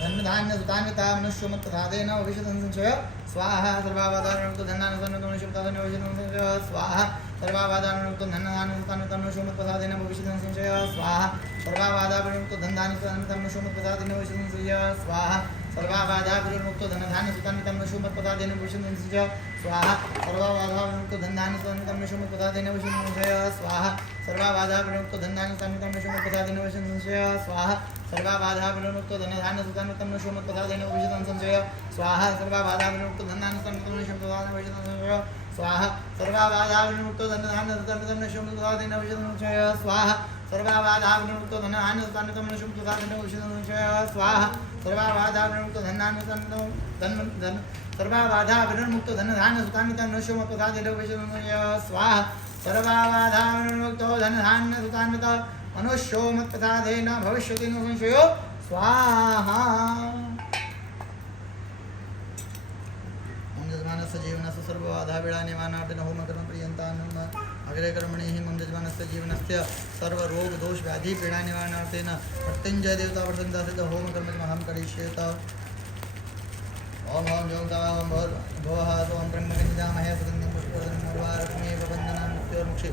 धन्य सुतान्विता मनुष्यमत्तधादेन भविष्यति संशय स्वाहा सर्वबाधा विनिर्मुक्तो धन्यानुसन्नतो मनुष्यमत्तधादेन भविष्यति संशय स्वाहा सर्वबाधा विनिर्मुक्तो धन्यानुसन्नतो मनुष्यमत्तधादेन भविष्यति संशय स्वाहा सर्वबाधा विनिर्मुक्तो धन्यानुसन्नतो मनुष्यमत्तधादेन भविष्यति संशय स्वाहा सर्वबाधा विनिर्मुक्तो धनधान्यसुतान्वितं मनुष्यमत्तधादेन भविष्यति संशय स्वाहा सर्वबाधा विनिर्मुक्तो धन्यानुसन्नतो मनुष्यमत्तधादेन भविष्यति संशय स्वाहा सर्वबाधा विनिर्मुक्तो धन्यानुसन्नतो मनुष्यमत्तधादेन भविष्यति संशय स्वाहा सर्वबाधा विनिर्मुक्तो धनधान्यसुतान्वितं मनुष्यमत्तधादेन भविष्यति संशय स्वाहा सर्वबाधा विनिर्मुक्तो धन्यानुसन्नतो मनुष्यमत्तधादेन भविष्यति संशय स्वाहा सर्वाबाधाविमुक्तो धनधान्य तन्न शुम्भसादिन विषदनुचय स्वाहा सर्वाबाधाविमुक्तो धनधान्य तन्न शुम्भसादिन विषदनुचय स्वाहा सर्वाबाधाविमुक्तो धनधान्य तन्न सर्वाबाधाविमुक्तो धनधान्य तन्न शुम्भसादिन विषदनुचय स्वाहा सर्वाबाधाविमुक्तो धनधान्य मनुष्यो मत्प्रसादेन भविष्यति न संशयो स्वाहा यजमानस्य जीवनस्य सर्वबाधा विडानिवारणार्थेन होमकर्म पर्यन्तान् अग्रे कर्मणि मम यजमानस्य जीवनस्य सर्वरोग दोष व्याधि पीडानिवारणार्थेन मृत्युञ्जय देवता वर्तन्ता सिद्ध होमकर्महं करिष्येत ओम ओम योगा ओम भवः ओम ब्रह्मगञ्जामहे सुगन्धिं पुष्पवर्धनं मरुवारत्मेव वन्दनां मृत्योर्मुक्षे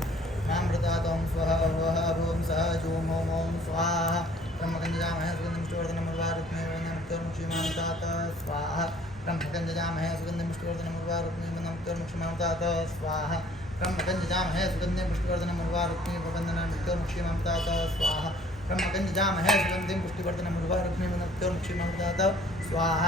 मामृतात् ओम स्वः भवः भुवं सः ओम ओम ओम स्वाहा ब्रह्मगञ्जामहे सुगन्धिं पुष्पवर्धनं मरुवारत्मेव वन्दनां मृत्योर्मुक्षे मामृतात् स्वाहा ब्रह्मगञ्जामहे सुगन्धिं पुष्पवर्धनं मरुवारत्मेव वन्दनां मृत्योर्मुक्षे मामृतात् स्वाहा ब्रह्मगञ्जामहे सुगन्धिं पुष्पवर्धनं मरुवारत्मेव वन्दनां मृत्योर्मुक्षे मामृतात् स्वाहा ब्रह्मगञ्जामहे सुगन्धिं पुष्टिवर्धनं मरुवारत्मेव मृत्योर्मुक्षे मामृतात् स्वाहा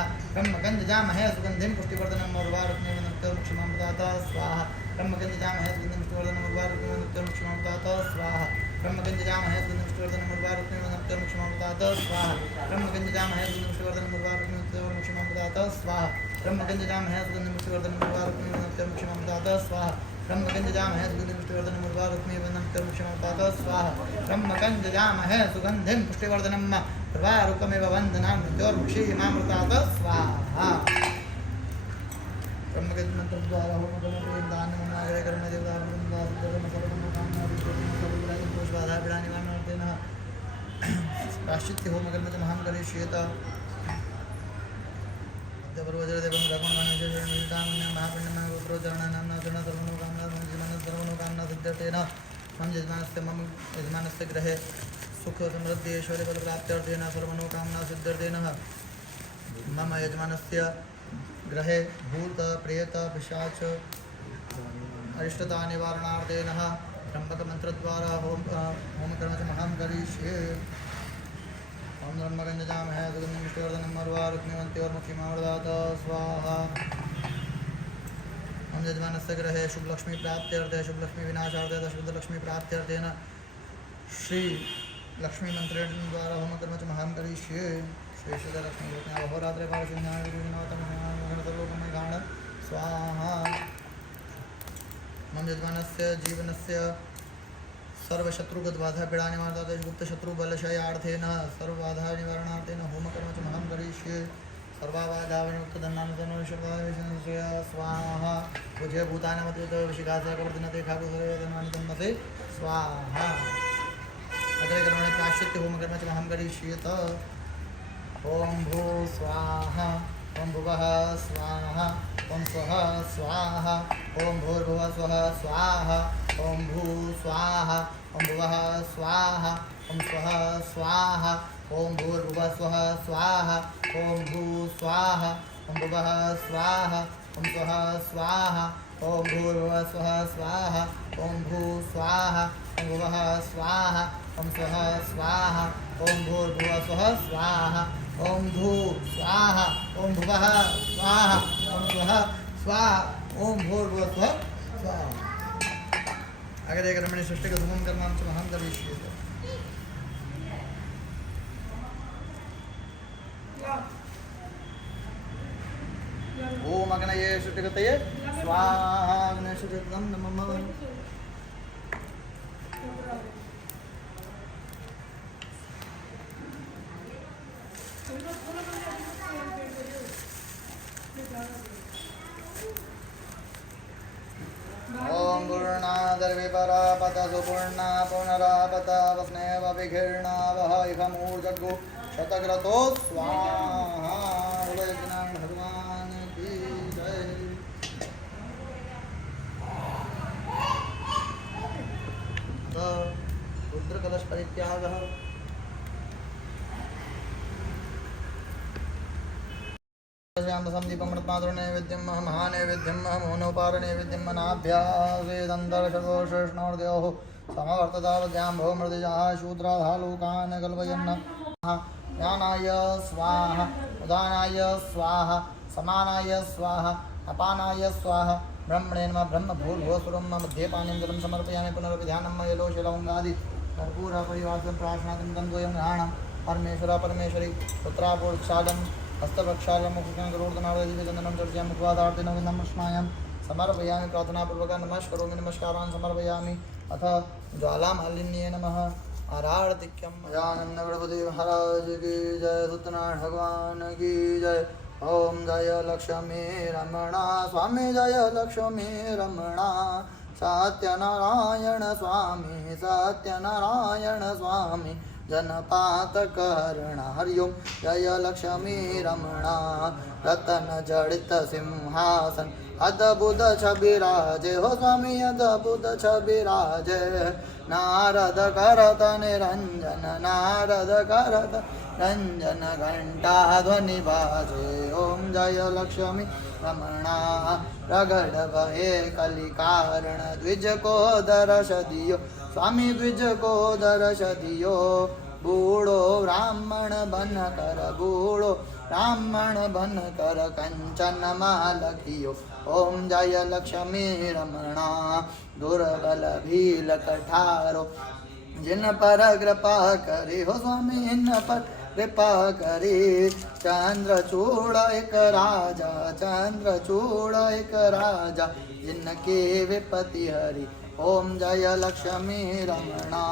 ब्रह्मगञ्जामहे सुगन्धिं पुष्टिवर्धनं मरुवारत्मेव मृत्योर्मुक्षे मामृतात् स्वाहा ब्रह्मगञ्जामहे सुगन्धिं पुष्टिवर्धनं मरुवारत्मेव मृत्योर्मुक्षे मामृतात् स्वाहा ब्रह्मगञ्जामहे सुगन्धिं पुष्टिवर्धनं मरुवारत्मेव मृत्योर्मुक्षे मामृतात् स्वाहा ब्रह्मगञ्जामहे सुगन्धिं पुष्टिवर्धनं मरुवारत्मेव मृत्योर्मुक्षे मामृतात् स्वाहा ब्रह्मगञ्जामहे सुगन्धिं पुष्टिवर्धनं मरुवारत्मेव मृत्योर्मुक्षे मामृतात् स्वाहा ब्रह्मगञ्जामहे सुगन्धिं पुष्टिवर्धनं मरुवारत्मेव मृत्योर्मुक्षे मामृतात् स्वाहा ब्रह्मगञ्जामहे सुगन्धिं पुष्टिवर्धनं मरुवारुकमेव वन्दनां मृत्योर्मुक्षे मामृतात् स्वाहा ब्रह्मगञ्जद्वारा होमकर्मदानमनागरे कर्मदेवतार्पणं प्राश्चित्य होमकर्मजमहं करिष्येत देवरोजरदेवं रघुनाथं महापुण्यमहापुत्रोच्चारणानां सर्वनोकामना सिद्ध्यर्थेन मम यजमानस्य गृहे सुख समृद्धि ऐश्वर्यफलप्राप्त्यर्थेन सर्वनोकामना सिद्ध्यर्थेन मम यजमानस्य गृहे भूत प्रेत पिशाच अरिष्टता निवारणार्थेन त्र्यम्बकमन्त्रद्वारा होमकर्मजमहं करिष्ये ओम ब्रह्मगञ्जामहे सुगन्धिं पुष्टिवर्धनं मरुवारुकमेव मामृतात् स्वाहा मम यजमानस्य गृहे शुभलक्ष्मी प्राप्त्यर्थे शुभलक्ष्मी विनाशार्थे शुद्धलक्ष्मी प्राप्त्यर्थेन श्री लक्ष्मी मंत्रेण द्वारा होमकर्मजमहं करिष्ये श्रेष्ठलक्ष्मी अहोरात्रे पार्श्वनागण स्वाहा मम यजमानस्य जीवनस्य सर्वशत्रुगतबाधा पीडानिवारणार्थेन गुप्तशत्रुबलक्षयार्थेन सर्वबाधानिवारणार्थेन होमकर्मजमहं करिष्ये सर्वाबाधाविमुक्तधनानुसरणस्य स्वाहा पूज्य भूतानामतीत विशिखासकवर्धिनते खाकुसर्वधन्वानितन्मते स्वाहा अग्रे कर्मणि प्राश्चित्य होमकर्मजमहं करिष्येत ओम भू स्वाहा ओम भुवः स्वाहा ओम स्वः स्वाहा ओम भूर्भुवः स्वः स्वाहा ओम भू स्वाहा ओम भुवः स्वाहा ओम स्वः स्वाहा ओम भूर्भुवः स्वः स्वाहा ओम भू स्वाहा ओम भुवः स्वाहा ओम स्वः स्वाहा ओम भूर्भुवः स्वः स्वाहा ओम भू स्वाहा ओम भुवः स्वाहा ओम स्वः स्वाहा ओम भूर्भुवः स्वः स्वाहा ओम भू स्वाहा ओम भुवः स्वाहा ओम स्वः स्वाहा ओम भूर्भुवः स्वः स्वाहा अग्रे कर्मणि सृष्टिगतमं कर्मं च महं करिष्येत ओम अग्नये सृष्टिगतये स्वाहा अग्नेशुतं नमः ओम पूर्णादर्विपरापत सुपूर्णा पुनरापत वस्नेव विघीर्णा वह इहमूर्जगु शतक्रतो स्वाहा भगवान भगवान की जय रुद्रकलश परित्यागः संदीपमृतमातृ नैवेद्यं महानैवेद्यं मोनोपार नैवेद्यं मनाभ्यावेदन्तर्षगोषष्णोर्द्योः समवर्ततावद्याम्भो मृदिजाः शूद्राः लोकान् कल्पयन् ज्ञानाय स्वाहा उदानाय स्वाहा समानाय स्वाहा अपानाय स्वाहा ब्रह्मणे नमः ब्रह्म भूर्भुवस्वरं मध्ये पानीं जलं समर्पयामि पुनरपि ध्यानं मयलोशलवङ्गादि कर्पूरपरिवासं प्राशनादिं गन्धोऽयं ग्रहाणं परमेश्वर परमेश्वरी पुत्रापूर्क्षालं हस्तप्रक्षालं मुखगणगरुडनारदीपचन्दनं चर्चां मुखवादार्तिनविन्दं स्नायां समर्पयामि प्रार्थनापूर्वक नमस्करोमि नमस्कारान् समर्पयामि अथ ज्वालामालिन्ये नमः आरार्तिक्यं गजानन गणपति महाराज की जय सत्यनारायण भगवान की जय ओम जय लक्ष्मी रमणा स्वामी जय लक्ष्मी रमणा सत्यनारायण स्वामी जनपातकहरण हरि ओम जय लक्ष्मी रमणा रतन जड़ित सिंहासन अद्भुत छबिराजे हो स्वामी अद्भुत छबिराजे नारद करत निरंजन नारद करत रंजन घंटा ध्वनि बाजे ओम जय लक्ष्मी रमणा प्रगट भये कलिकारण द्विज को दर्श दियो स्वामी द्विज को दर्श दियो बूढ़ो ब्राह्मण बन कर कंचन मालकियो ओम जय लक्ष्मी रमणा दुर्बल भील कठारो जिन पर कृपा करे हो स्वामी इन पर कृपा करे चंद्रचूड़ एक राजा जिनके विपति हरि ओम जय लक्ष्मी रमणा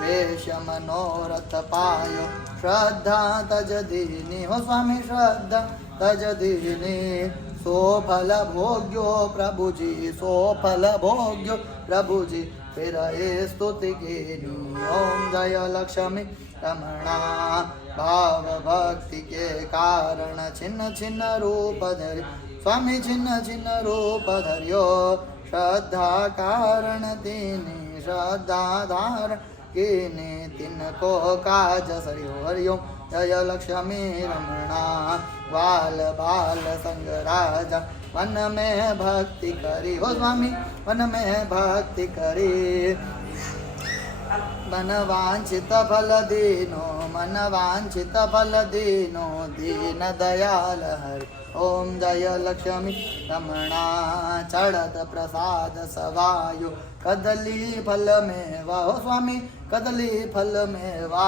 वेश मनोरथ पायो श्रद्धा तज दीनी हो स्वामी श्रद्धा तज दीनी सोफल भोग्यो प्रभु जी फिर स्तुति कीनी ओम जय लक्ष्मी रमणा भाव भक्ति के कारण छिन्न छिन्न रूप धरि स्वामी छिन्न छिन्न रूप धरियो श्रद्धा कारण दीनी श्रद्धा धारण कीनी तिनको काज सरियो हरिओम जय लक्ष्मी रमणा बाल संग राजा मन में भक्ति करी हो स्वामी मन में भक्ति करी मन वांछित फल दीनो दीन दयाल हरि ओम जय लक्ष्मी रमणा चढ़त प्रसाद सवायु कदली फल मेवा हो स्वामी कदली फल मेवा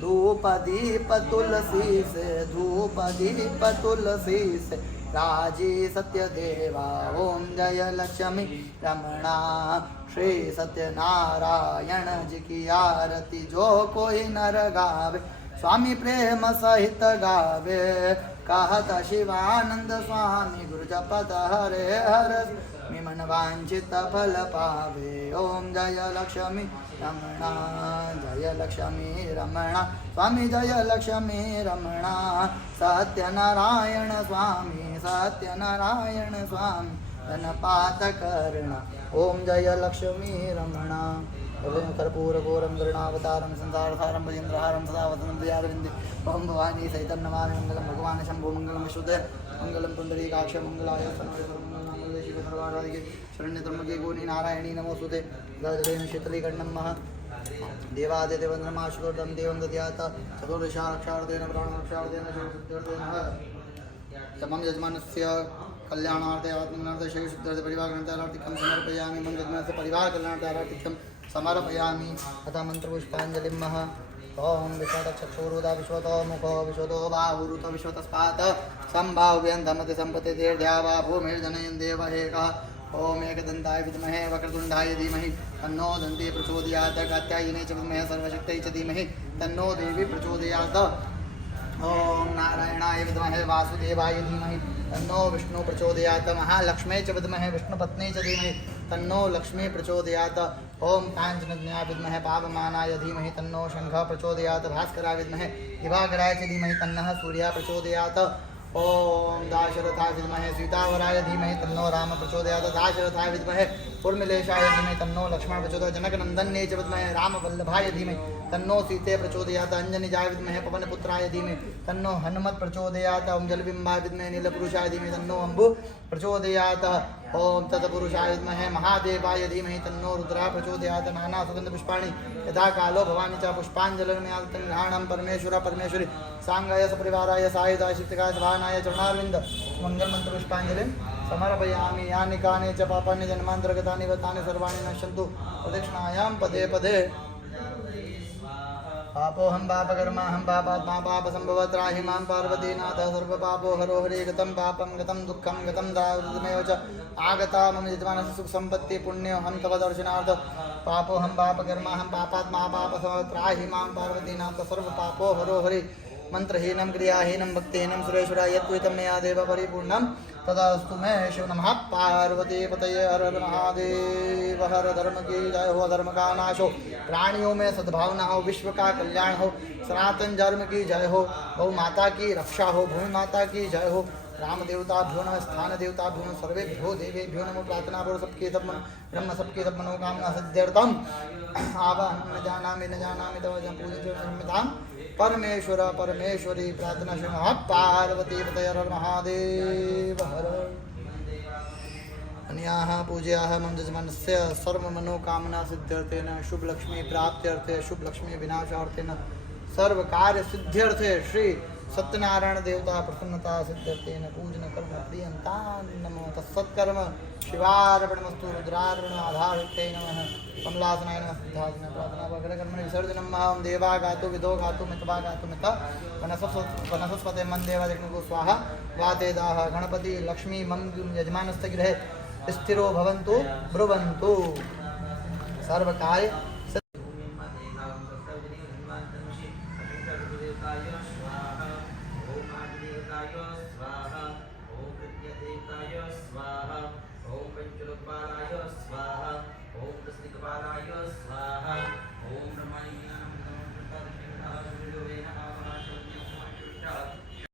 धूप दीप तुलसी से राजी सत्य देवा ओम जय लक्ष्मी रमणा श्री सत्यनारायण जी की आरती जो कोई नर गावे स्वामी प्रेम सहित गावे कहत शिवानंद स्वामी गुरु जपत हरे हर मन वांछित फल पावे ओम जय लक्ष्मी रमणा स्वामी जय लक्ष्मी रमणा सत्यनारायण स्वामी गणपात कर्ण ओम जय लक्ष्मी रमणा कर्पूरघोरं गरुणावतारं संसारसारं भजेन्द्रहारं सदा वसनं दयारविन्दे ओम भवानी सहितं नमामि मंगलं भगवान् शम्भो मंगलं विशुद्धे मंगलं पुण्डरीकाक्ष मंगलाय सर्वमंगले शिवे सर्वाराधिके शरण्ये त्र्यम्बके गौरी नारायणी नमोस्तुते गजदेन शीतलीकर्णं महा देवादिदेवन्द्रमाशुर्दं देवं दद्यात् चतुर्दशाक्षार्धेन प्राणरक्षार्धेन शिवसिद्ध्यर्थेन तमं यजमानस्य कल्याणार्थे आत्मज्ञानार्थे शरीरशुद्ध्यर्थे परिवारकल्याणार्थिकं समर्पयामि मम यजमानस्य परिवारकल्याणार्थिकं समर्पयामि तथा मंत्रपुष्पाञ्जलिं महा ओम विश्वतक्षुरुदा विश्वतो मुखो विश्वतो बाहुरुत विश्वतस्पात् सम्भाव्यन्तमति सम्पत्ति दीर्घ्यावा भूमिर्जनयन् देवहेकः ओम एकदन्ताय विद्महे वक्रतुण्डाय धीमहि तन्नो दन्ती प्रचोदयात् कात्यायने च विद्महे सर्वशक्त्यै च धीमहि तन्नो देवी प्रचोदयात् ओम नारायणाय विद्महे वासुदेवाय धीमहि तन्नो विष्णु प्रचोदयात् महालक्ष्मी च विद्महे विष्णुपत्नी च धीमहि तन्नो लक्ष्मी प्रचोदयात् ओम काञ्चनज्ञाय विद्महे पावमानाय धीमहि तन्नो शंखः प्रचोदयात् भास्कराय विद्महे दिवाकराय च धीमहि तन्नः सूर्यः प्रचोदयात् ओम दाशरथाय विद्महे सीतावराय धीमहि तन्नो राम प्रचोदयात् दाशरथाय विद्महे उर्मिलेशाय धीमहि तन्नो लक्ष्मण प्रचोदयात् जनकनन्दन्ये च विद्महे रामवल्लभाय धीमहि तन्नो सीते प्रचोदयात् अंजनिजाय विद्महे पवनपुत्राय धीमहि तन्नो हनुमत प्रचोदयात् ओम जलबिम्बाय विद्महे नीलपुरुषाय धीमहि तन्नो अम्बु प्रचोदयात् ओम तत्पुरुषाय विद्महे महादेवाय धीमहि तन्नो रुद्रः प्रचोदयात् नाना सुगन्धपुष्पाणि यथा कालो भवानी च पुष्पाञ्जलिर्मयाल्तङ्घ्राणं परमेश्वरी सांगाय सपरिवाराय सायुधाय शिष्टकाय सभानाय चरणारविन्द मंगलमंत्र पुष्पाञ्जलिं समर्पयामि। यानि कानि च पापानि जन्मान्तर्गतानि व्रतानि सर्वाणि नश्यन्तु प्रदक्षिणायां पदे पदे। पापोऽहं पापकर्माहं पापात्मा पापसम्भवः त्राहि मां पार्वतीनाथ सर्वपापो हरो हरि। गतं पापं गतं दुःखं गतं दारिद्र्यमेव च आगता मम यजमानस्य सुखसम्पत्तिः पुण्योऽहं तव दर्शनार्थ। पापोऽहं पापकर्माहं पापात्मा पापसम्भवः त्राहि मां पार्वतीनाथ सर्वपापो हरो हरि। मंत्रहीनं क्रियाहीनं भक्तिहीनं सुरेश्वरा यत्कृतं मया देव परिपूर्णं तदास्तु मे शिव नमः। पार्वती पतये हर हर महादेव। हर धर्म की जय हो, धर्म का नाश हो, प्राणियों में सद्भावना हो, विश्व का कल्याण हो, सनातन धर्म की जय हो, गौ माता की रक्षा हो, भूमि माता की जय हो, राम देवता भ्यो नमः, स्थान देवता भ्यो नमः, सर्वेभ्यो देवेभ्यो नमः। प्रार्थना करो सबके सब ब्रह्म सबके सब मनोकामना सिद्ध्यर्थम। आवाहन न जानामि तव पूजितां परमेश्वर परमेश्वरी। प्रार्थना श्री पार्वती पतये हर हर महादेव। हर अन्याः पूज्याः मम यजमानस्य सर्वमनोकामना सिद्ध्यर्थेन शुभ लक्ष्मी प्राप्त्यर्थे शुभ लक्ष्मी विनाशार्थेन सर्व कार्य सिद्ध्यर्थे श्री सत्यनारायण देवता प्रसन्नता सिद्ध्यर्थेन पूजन कर्म प्रियंता नमो तत्सत्कर्म शिवार्पणमस्तु। रुद्रार्पण आधारिते नमः। कमलासनाय नमः। सिद्धासनाय प्रार्थना वक्रकर्मणि विसर्जनं मां देवा गातु विदो गातु मितवा गातु मित वनस्पते मन देवादिग्निको स्वाहा। वातेदाः गणपति लक्ष्मी मम यजमानस्य गृहे स्थिरो भवन्तु ब्रुवन्तु। सर्वकार्य